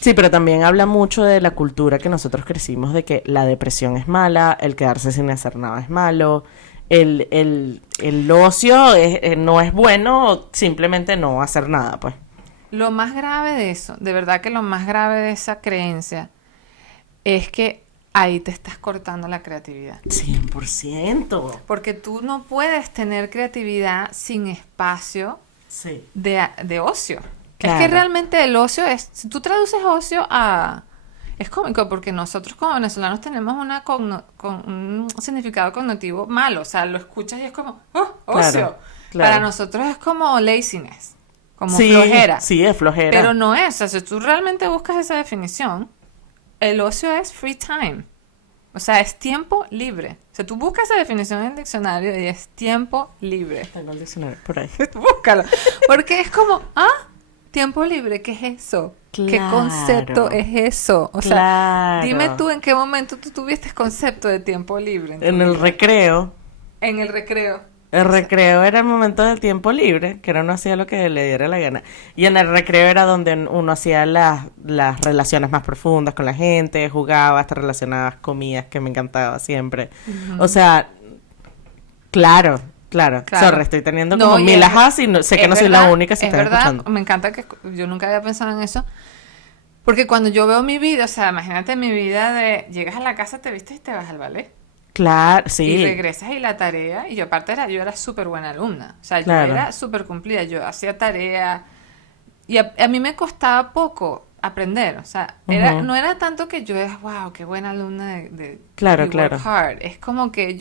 sí, pero también habla mucho de la cultura que nosotros crecimos, de que la depresión es mala, el quedarse sin hacer nada es malo, el ocio no es bueno, simplemente no hacer nada, pues. Lo más grave de eso, de verdad que lo más grave de esa creencia es que ahí te estás cortando la creatividad. 100%. Porque tú no puedes tener creatividad sin espacio de ocio. Claro. Es que realmente el ocio si tú traduces ocio es cómico porque nosotros como venezolanos tenemos un significado cognitivo malo. O sea, lo escuchas y es como, ocio. Claro. Para nosotros es como laziness, como flojera. Sí, es flojera. Pero no es. O sea, si tú realmente buscas esa definición, el ocio es free time. O sea, es tiempo libre. O sea, tú buscas esa definición en el diccionario y es tiempo libre. Tengo el diccionario por ahí. Búscalo. Porque es como, tiempo libre, ¿qué es eso? Claro. ¿Qué concepto es eso? O sea, dime tú en qué momento tú tuviste concepto de tiempo libre. En el recreo. En el recreo. El recreo era el momento del tiempo libre, que uno hacía lo que le diera la gana. Y en el recreo era donde uno hacía las relaciones más profundas con la gente, jugaba, hasta relacionadas comidas, que me encantaba siempre. O sea, claro. Sorry, estoy teniendo como mil ajás y sé que no soy la única si estás escuchando. Me encanta que yo nunca había pensado en eso. Porque cuando yo veo mi vida, o sea, imagínate mi vida de llegas a la casa, te vistes y te vas al ballet. Claro, sí. Y regresas y la tarea, y yo aparte yo era súper buena alumna, o sea, yo era súper cumplida, yo hacía tarea, y a mí me costaba poco aprender, o sea, no era tanto que yo era, wow, qué buena alumna de work hard, es como que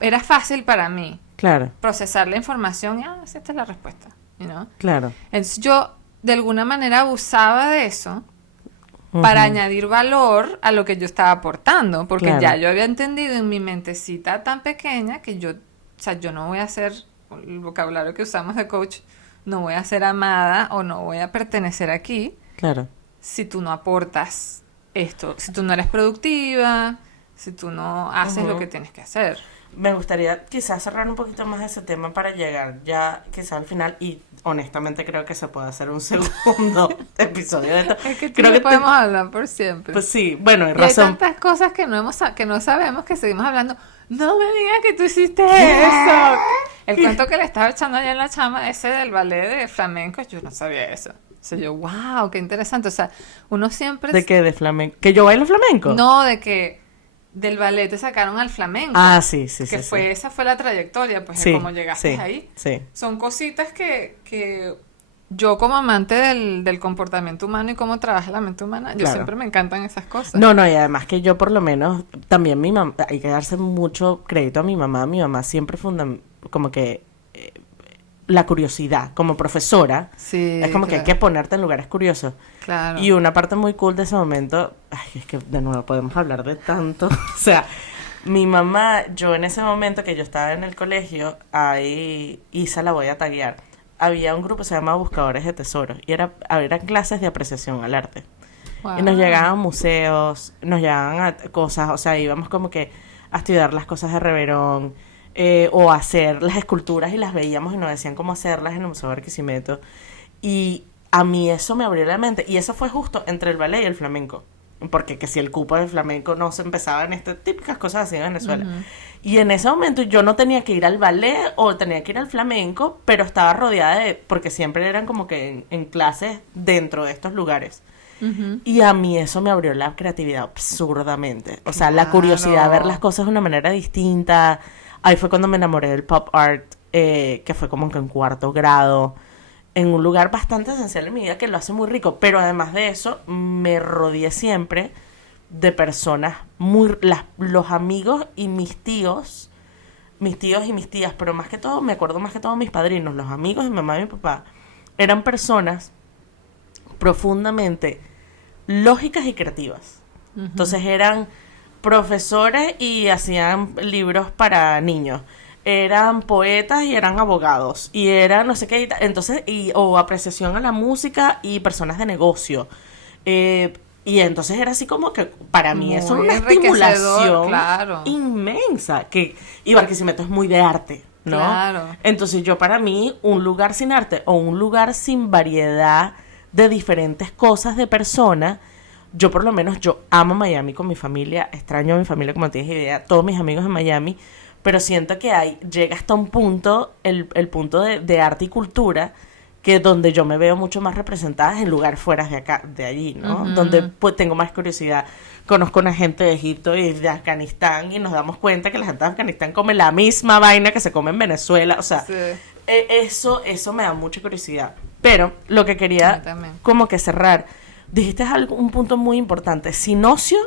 era fácil para mí procesar la información y, esta es la respuesta, you know? Claro. Entonces yo, de alguna manera, abusaba de eso, para añadir valor a lo que yo estaba aportando, porque ya yo había entendido en mi mentecita tan pequeña que yo no voy a ser, el vocabulario que usamos de coach, no voy a ser amada o no voy a pertenecer aquí si tú no aportas esto, si tú no eres productiva, si tú no haces lo que tienes que hacer. Me gustaría quizás cerrar un poquito más ese tema para llegar ya quizás al final, y honestamente creo que se puede hacer un segundo episodio de esto. Es que creo que podemos hablar por siempre. Pues sí, bueno, hay razón. Hay tantas cosas que no sabemos, que seguimos hablando. No me digas que tú hiciste eso. El cuento que le estaba echando allá en la chama, ese del ballet de flamenco, yo no sabía eso. O sea, yo, wow, qué interesante. O sea, uno siempre... ¿De qué? ¿De flamenco? ¿Que yo bailo flamenco? No, de que del ballet te sacaron al flamenco. Ah, sí, sí, que sí. fue, Sí. esa fue la trayectoria, pues, Sí, de cómo llegaste sí, ahí. sí. Son cositas que yo como amante del comportamiento humano y cómo trabaja la mente humana, yo Claro. siempre me encantan esas cosas. No, no, y además que yo por lo menos, también mi mamá, hay que darse mucho crédito a mi mamá siempre como que la curiosidad, como profesora, Sí, es como que hay que ponerte en lugares curiosos. claro. Y una parte muy cool de ese momento, ay, es que de nuevo podemos hablar de tanto, o sea, mi mamá, yo en ese momento que yo estaba en el colegio, ahí, Isa la voy a taguear, había un grupo que se llama Buscadores de Tesoros, y eran clases de apreciación al arte. Wow. Y nos llegaban a museos, nos llegaban a cosas, o sea, íbamos como que a estudiar las cosas de Reverón, o a hacer las esculturas y las veíamos y nos decían cómo hacerlas en el Museo de Barquisimeto. Y a mí eso me abrió la mente. Y eso fue justo entre el ballet y el flamenco. Porque que si el cupo del flamenco no se empezaba en estas típicas cosas así en Venezuela. Ujú. Y en ese momento yo no tenía que ir al ballet o tenía que ir al flamenco, pero estaba rodeada de... Porque siempre eran como que en clases dentro de estos lugares. Ujú. Y a mí eso me abrió la creatividad absurdamente. O sea, la Claro. curiosidad de ver las cosas de una manera distinta. Ahí fue cuando me enamoré del pop art, que fue como que en cuarto grado, en un lugar bastante esencial en mi vida que lo hace muy rico. Pero además de eso, me rodeé siempre de personas los amigos y mis tíos y mis tías, pero más que todo, me acuerdo más que todo mis padrinos, los amigos de mi mamá y mi papá, eran personas profundamente lógicas y creativas. Ujú. Entonces eran profesores y hacían libros para niños. Eran poetas y eran abogados. Y eran no sé qué. Entonces, o apreciación a la música y personas de negocio. Y entonces era así como que para mí eso era Muy una enriquecedor, estimulación claro. inmensa. Y Barquisimeto es muy de arte, ¿no? Claro. Entonces yo para mí, un lugar sin arte o un lugar sin variedad de diferentes cosas de personas, yo por lo menos, yo amo Miami con mi familia, extraño a mi familia como tienes idea, todos mis amigos en Miami, pero siento que llega hasta un punto, el punto de arte y cultura, que donde yo me veo mucho más representada en lugares fuera de acá, de allí, ¿no? Ujú. Donde pues tengo más curiosidad. Conozco una gente de Egipto y de Afganistán y nos damos cuenta que la gente de Afganistán come la misma vaina que se come en Venezuela, o sea, Sí. eso me da mucha curiosidad. Pero lo que A quería mí también. como que cerrar, dijiste un punto muy importante, sin ocio,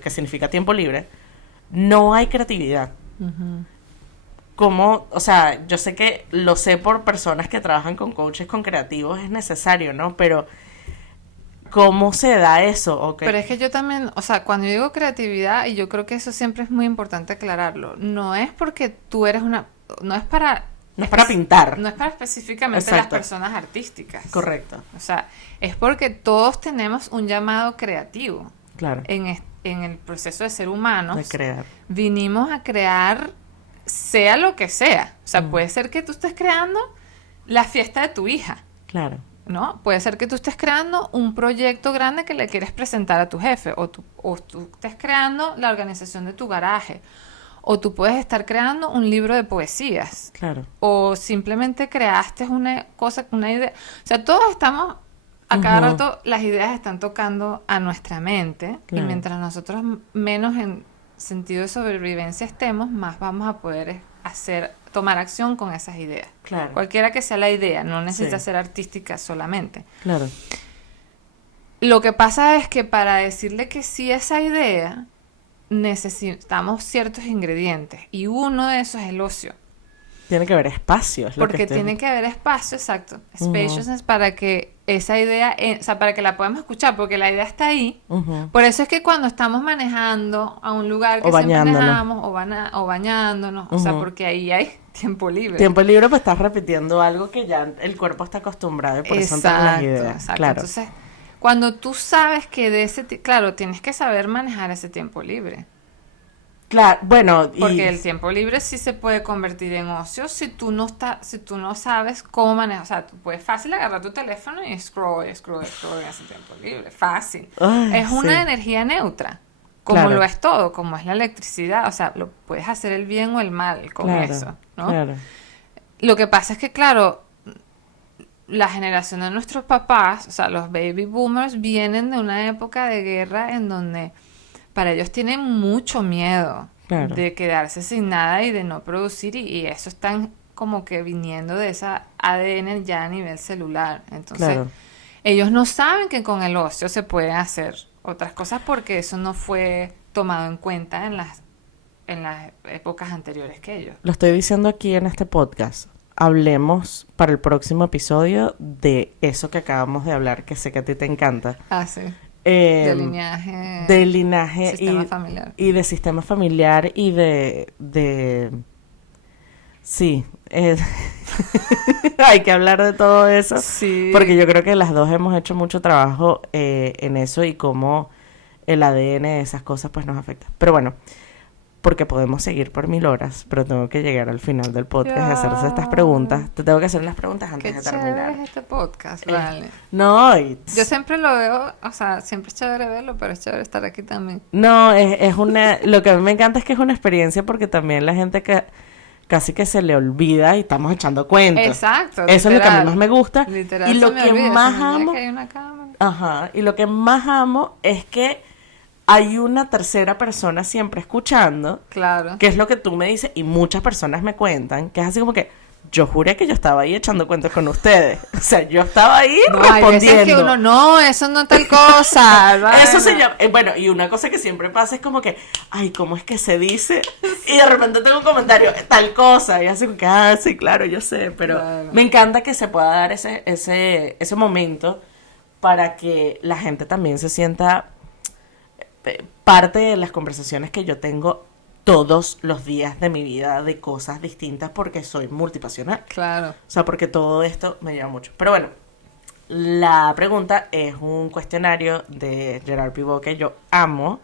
que significa tiempo libre, no hay creatividad. Ujú. Como, o sea, yo sé que lo sé por personas que trabajan con coaches, con creativos, es necesario, ¿no? Pero, ¿cómo se da eso? Okay. Pero es que yo también, o sea, cuando yo digo creatividad, y yo creo que eso siempre es muy importante aclararlo, no es porque tú eres no es para... No es para pintar. No es para específicamente las Exacto. personas artísticas. Correcto, O sea, es porque todos tenemos un llamado creativo. claro, En el proceso de ser humanos, de crear. vinimos a crear sea lo que sea. O sea, puede ser que tú estés creando la fiesta de tu hija, Claro, ¿no? Puede ser que tú estés creando un proyecto grande que le quieres presentar a tu jefe, o tú estés creando la organización de tu garaje, o tú puedes estar creando un libro de poesías, claro, o simplemente creaste una cosa, una idea. O sea, todos estamos, a cada Ujú. rato las ideas están tocando a nuestra mente, Claro. y mientras nosotros menos en sentido de sobrevivencia estemos, más vamos a poder tomar acción con esas ideas. claro, Cualquiera que sea la idea, no necesita Sí. ser artística solamente. claro, Lo que pasa es que para decirle que sí a esa idea, necesitamos ciertos ingredientes, y uno de esos es el ocio. tiene que haber espacio, es lo Porque que tiene que haber espacio, exacto, spaciousness, para que esa idea, o sea, para que la podamos escuchar, porque la idea está ahí. Ujú. Por eso es que cuando estamos manejando a un lugar que O siempre bañándonos. manejamos, o bañándonos, o sea, Ujú. porque ahí hay tiempo libre. Tiempo libre, pues estás repitiendo algo que ya el cuerpo está acostumbrado y por eso entran las ideas. Exacto. Claro, Entonces, cuando tú sabes que claro, tienes que saber manejar ese tiempo libre. claro, bueno, Porque el tiempo libre sí se puede convertir en ocio si tú no sabes cómo manejar. O sea, tú puedes fácil agarrar tu teléfono y scroll en ese tiempo libre. Fácil. Ay, Es una sí. energía neutra, como Claro. lo es todo, como es la electricidad. O sea, lo puedes hacer el bien o el mal con Claro, eso, ¿no? claro, Lo que pasa es que, claro, la generación de nuestros papás, o sea, los baby boomers, vienen de una época de guerra en donde para ellos tienen mucho miedo Claro. de quedarse sin nada y de no producir, y eso están como que viniendo de esa ADN ya a nivel celular. Entonces, Claro. ellos no saben que con el ocio se pueden hacer otras cosas porque eso no fue tomado en cuenta en las épocas anteriores que ellos. Lo estoy diciendo aquí en este podcast. Hablemos para el próximo episodio de eso que acabamos de hablar, que sé que a ti te encanta. Ah, sí. Eh, De linaje. de linaje Sistema familiar. y de sistema familiar y sí, hay que hablar de todo eso. Sí. Porque yo creo que las dos hemos hecho mucho trabajo en eso y cómo el ADN de esas cosas pues nos afecta. Pero bueno, porque podemos seguir por 1000 horas, pero tengo que llegar al final del podcast y hacerse estas preguntas. Te tengo que hacer unas preguntas antes Qué de chévere terminar. es este podcast, vale. No, Yo siempre lo veo, o sea, siempre es chévere verlo, pero es chévere estar aquí también. no, es una, lo que a mí me encanta es que es una experiencia porque también la gente que casi que se le olvida y estamos echando cuentos. Exacto. Eso es lo que a mí literal. más me gusta. Literal, Y se lo me que olvida, más se me olvida amo, que hay una cámara. ajá, y lo que más amo es que hay una tercera persona siempre escuchando, Claro. que es lo que tú me dices y muchas personas me cuentan, que es así como que yo juré que yo estaba ahí echando cuentos con ustedes. O sea, yo estaba ahí No, hay veces respondiendo. que uno, no, eso no es tal cosa. Eso se vaina. llama, bueno, y una cosa que siempre pasa es como que, ay, ¿cómo es que se dice? Y de repente tengo un comentario, tal cosa, y así como que, ah, sí, claro, yo sé, pero Claro. me encanta que se pueda dar ese momento para que la gente también se sienta parte de las conversaciones que yo tengo todos los días de mi vida de cosas distintas porque soy multipasional. Claro. O sea, porque todo esto me lleva mucho. Pero bueno, la pregunta es un cuestionario de Gerard Pivoy que yo amo.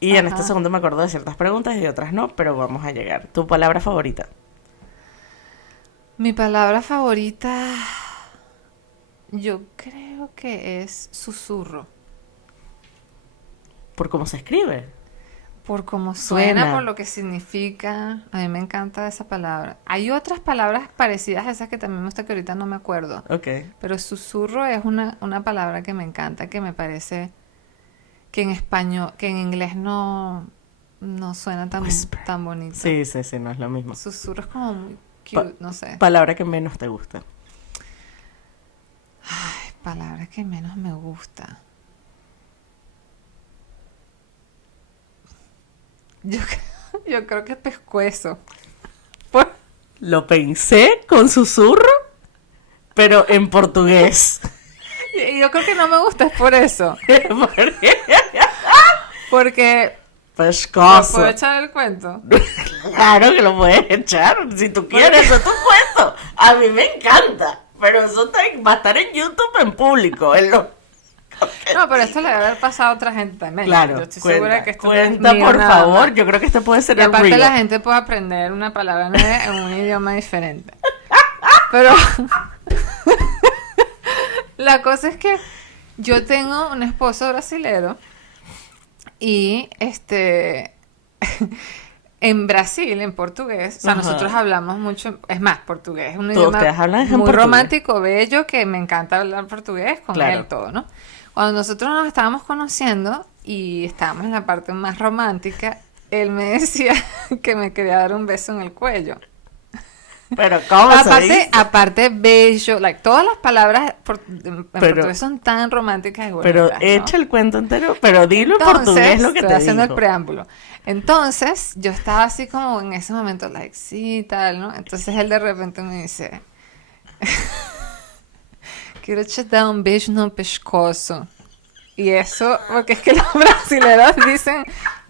Y en Ajá. este segundo me acuerdo de ciertas preguntas y de otras no, pero vamos a llegar. ¿Tu palabra favorita? Mi palabra favorita, yo creo que es susurro. Por cómo se escribe. Por cómo suena, Suena. por lo que significa. A mí me encanta esa palabra. Hay otras palabras parecidas a esas que también me gusta que ahorita no me acuerdo. Ok. Pero susurro es una palabra que me encanta, que me parece que en español, que en inglés no suena Whisper. tan bonito. Sí, no es lo mismo. Susurro es como muy cute, no sé. Palabra que menos te gusta. Ay, palabra que menos me gusta. Yo creo que es pescuezo. Por- Lo pensé con susurro, pero en portugués. y yo creo que no me gusta es por eso. Porque- Porque ¿me Pescozo. puedo echar el cuento? Claro que lo puedes echar, si tú quieres, eso es tu cuento. A mí me encanta, pero eso va a estar en YouTube en público. No, pero esto le debe haber pasado a otra gente también. Claro, Yo estoy segura que esto no es cuenta mío por nada favor, más. yo creo que este puede ser Y el aparte reel. la gente puede aprender una palabra nueva en un idioma diferente. Pero la cosa es que yo tengo un esposo brasilero y en Brasil, en portugués, o sea, Ajá. nosotros hablamos mucho, es más, portugués es un Todos idioma ustedes hablan en muy portugués. romántico, bello, que me encanta hablar portugués con Claro. él todo, ¿no? Cuando nosotros nos estábamos conociendo y estábamos en la parte más romántica, él me decía que me quería dar un beso en el cuello. Pero ¿cómo se Aparte, dice? aparte bello, like, todas las palabras en Pero- portugués son tan románticas y Pero bonitas, ¿no? echa el cuento entero, pero dilo en portugués lo que estoy te haciendo dijo. el preámbulo. Entonces, yo estaba así como en ese momento, like, sí, tal, ¿no? Entonces él de repente me dice, quiero te dar un beso no pescozo. Y eso, porque es que los brasileños dicen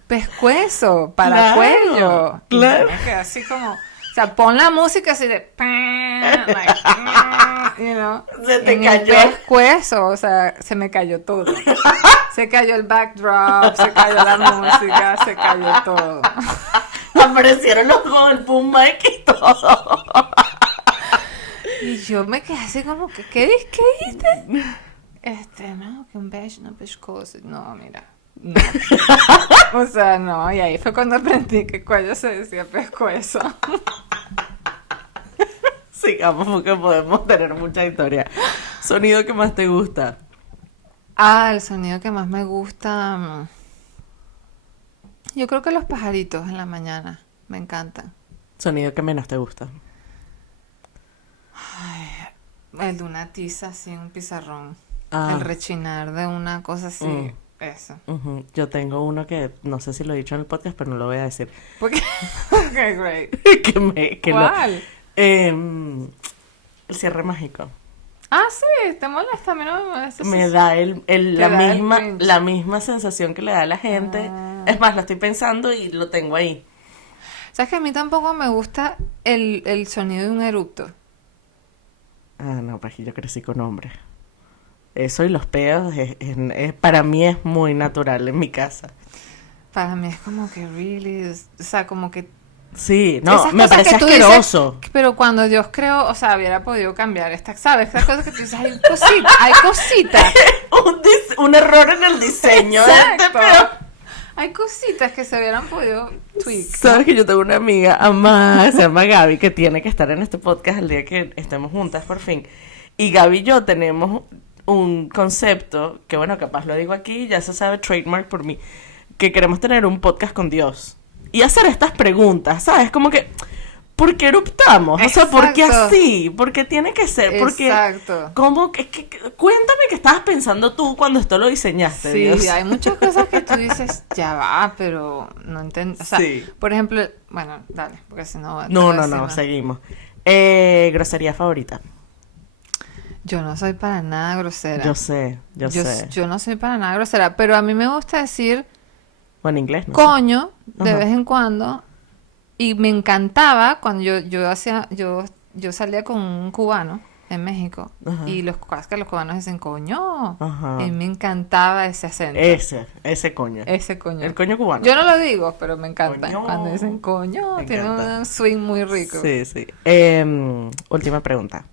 pescuezo para Claro, cuello. Y claro. yo me quedé así como, o sea, pon la música así de, like, you know, Se te en el cayó. pescuezo, o sea, se me cayó todo. Se cayó el backdrop, se cayó la música, se cayó todo. Aparecieron los Golden Boom Mic y todo. Y yo me quedé así como que, ¿qué dijiste? No, que un beso no pescozo. No, mira. No. O sea, no, y ahí fue cuando aprendí que cuello se decía pescuezo. Sigamos porque podemos tener mucha historia. ¿Sonido que más te gusta? El sonido que más me gusta. Yo creo que los pajaritos en la mañana. Me encantan. ¿Sonido que menos te gusta? El de una tiza así, un pizarrón. Ah. El rechinar de una cosa así. Eso. Ujú. Yo tengo uno que no sé si lo he dicho en el podcast, pero no lo voy a decir. Porque... Ok, great. ¿Cuál? El cierre mágico. Sí, te molesta, a mí no me molesta. Me da da el la misma sensación que le da a la gente. Es más, lo estoy pensando y lo tengo ahí. ¿Sabes que a mí tampoco me gusta el sonido de un eructo? No, pues yo crecí con hombres. Eso y los peos para mí es muy natural en mi casa. Para mí es como que really, o sea, como que... Sí, no, esas me cosas parece que tú asqueroso. dices, pero cuando Dios creó, o sea, hubiera podido cambiar ¿sabes? Esas cosas que tú dices, hay cositas. Un error en el diseño. Exacto. Hay cositas que se hubieran podido tweak. Sabes que yo tengo una amiga amada, se llama Gaby, que tiene que estar en este podcast el día que estemos juntas por fin. Y Gaby y yo tenemos un concepto, que bueno, capaz lo digo aquí, ya se sabe, trademark por mí, que queremos tener un podcast con Dios. Y hacer estas preguntas, ¿sabes? Como que, ¿por qué eruptamos? Exacto. O sea, ¿por qué así? ¿Por qué tiene que ser? Porque, exacto. ¿cómo? Cuéntame qué estabas pensando tú cuando esto lo diseñaste, Sí, Dios. hay muchas cosas que tú dices, ya va, pero no entiendo. O sea, Sí. por ejemplo, bueno, dale, porque si no... No, seguimos. Grosería favorita. Yo no soy para nada grosera. Yo sé. Yo no soy para nada grosera, pero a mí me gusta decir Bueno, en inglés, ¿no? coño de Ajá. vez en cuando. Y me encantaba cuando yo salía con un cubano en México. Ajá. Y los cubanos dicen coño. Ajá. Y me encantaba ese acento. Ese coño. Ese coño. El coño cubano. Yo no lo digo, pero me encanta. Coño. Cuando dicen coño, Me tiene encanta. un swing muy rico. Sí. Última pregunta.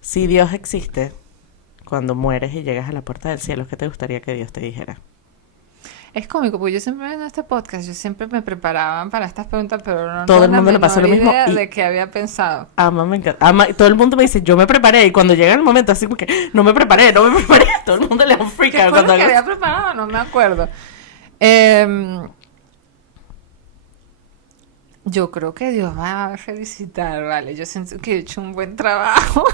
Si Dios existe, cuando mueres y llegas a la puerta del cielo, ¿qué te gustaría que Dios te dijera? Es cómico, porque yo siempre viendo este podcast, yo siempre me preparaba para estas preguntas, pero no Todo tengo el mundo la le pasa lo menor mismo idea y- de qué había pensado. Me encanta. Todo el mundo me dice, yo me preparé. Y cuando llega el momento, así como que, no me preparé. Todo el mundo le da un freak ¿Qué out fue lo cuando que hago- había preparado? No me acuerdo. Yo creo que Dios va a felicitar, ¿vale? Yo siento que he hecho un buen trabajo.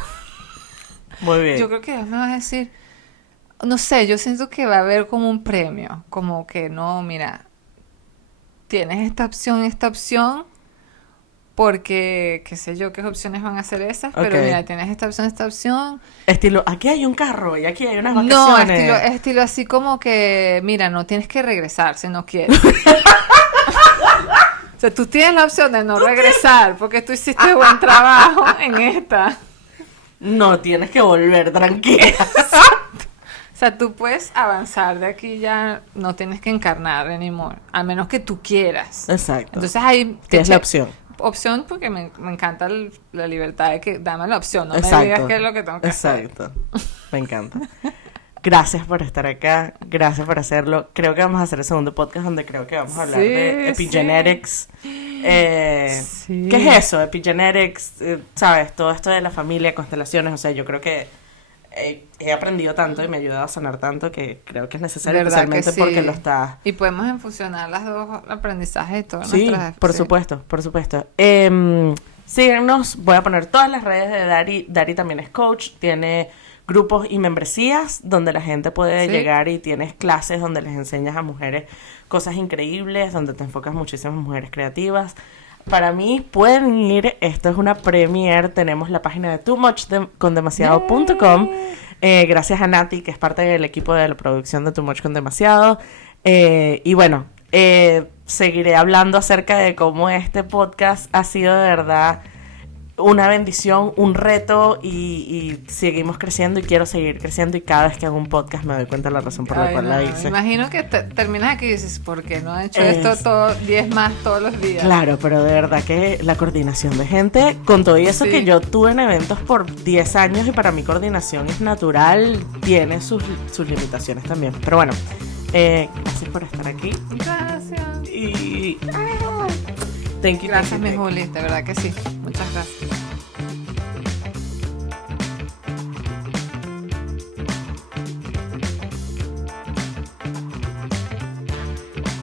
Muy bien. Yo creo que Dios me va a decir, no sé, yo siento que va a haber como un premio, como que no, mira, tienes esta opción, porque qué sé yo qué opciones van a ser esas, pero Ok. mira, tienes esta opción. Estilo, aquí hay un carro y aquí hay unas No, vacaciones. estilo así como que, mira, no tienes que regresar si no quieres. O sea, tú tienes la opción de no regresar porque tú hiciste buen trabajo en esta. No, tienes que volver, tranquila. O sea, tú puedes avanzar de aquí, ya no tienes que encarnar anymore, a menos que tú quieras. Exacto. Entonces ahí Tienes la opción. Opción porque me encanta la libertad de que dame la opción, no Exacto. me digas qué es lo que tengo que hacer. Exacto. Me encanta. Gracias por estar acá. Gracias por hacerlo. Creo que vamos a hacer el segundo podcast donde creo que vamos a hablar Sí, de epigenetics. Sí. ¿Qué es eso? Epigenetics, ¿sabes? Todo esto de la familia, constelaciones. O sea, yo creo que he aprendido tanto y me ha ayudado a sanar tanto que creo que es necesario, ¿Verdad que especialmente sí? porque lo está... Y podemos enfusionar las dos aprendizajes y todas Sí, nuestras... por sí. supuesto, por supuesto. Síguenos, voy a poner todas las redes de Dari. Dari también es coach, tiene grupos y membresías donde la gente puede Sí. llegar y tienes clases donde les enseñas a mujeres cosas increíbles, donde te enfocas muchísimo en mujeres creativas. Para mí pueden ir, esto es una premiere, tenemos la página de toommuchcondemasiado.com. Gracias a Nati, que es parte del equipo de la producción de Too Much con Demasiado. Y bueno, seguiré hablando acerca de cómo este podcast ha sido de verdad una bendición, un reto y seguimos creciendo y quiero seguir creciendo y cada vez que hago un podcast me doy cuenta de la razón por la Ay, cual no, la me hice. imagino que terminas aquí y dices, ¿por qué no ha hecho Es- esto todo 10 más todos los días? Claro, pero de verdad que la coordinación de gente, con todo y eso Sí. que yo tuve en eventos por 10 años y para mí coordinación es natural, tiene sus limitaciones también. Pero bueno, gracias por estar aquí Gracias. y... Thank you, Gracias, thank you, mi thank you. Juli, de verdad que sí. Muchas gracias.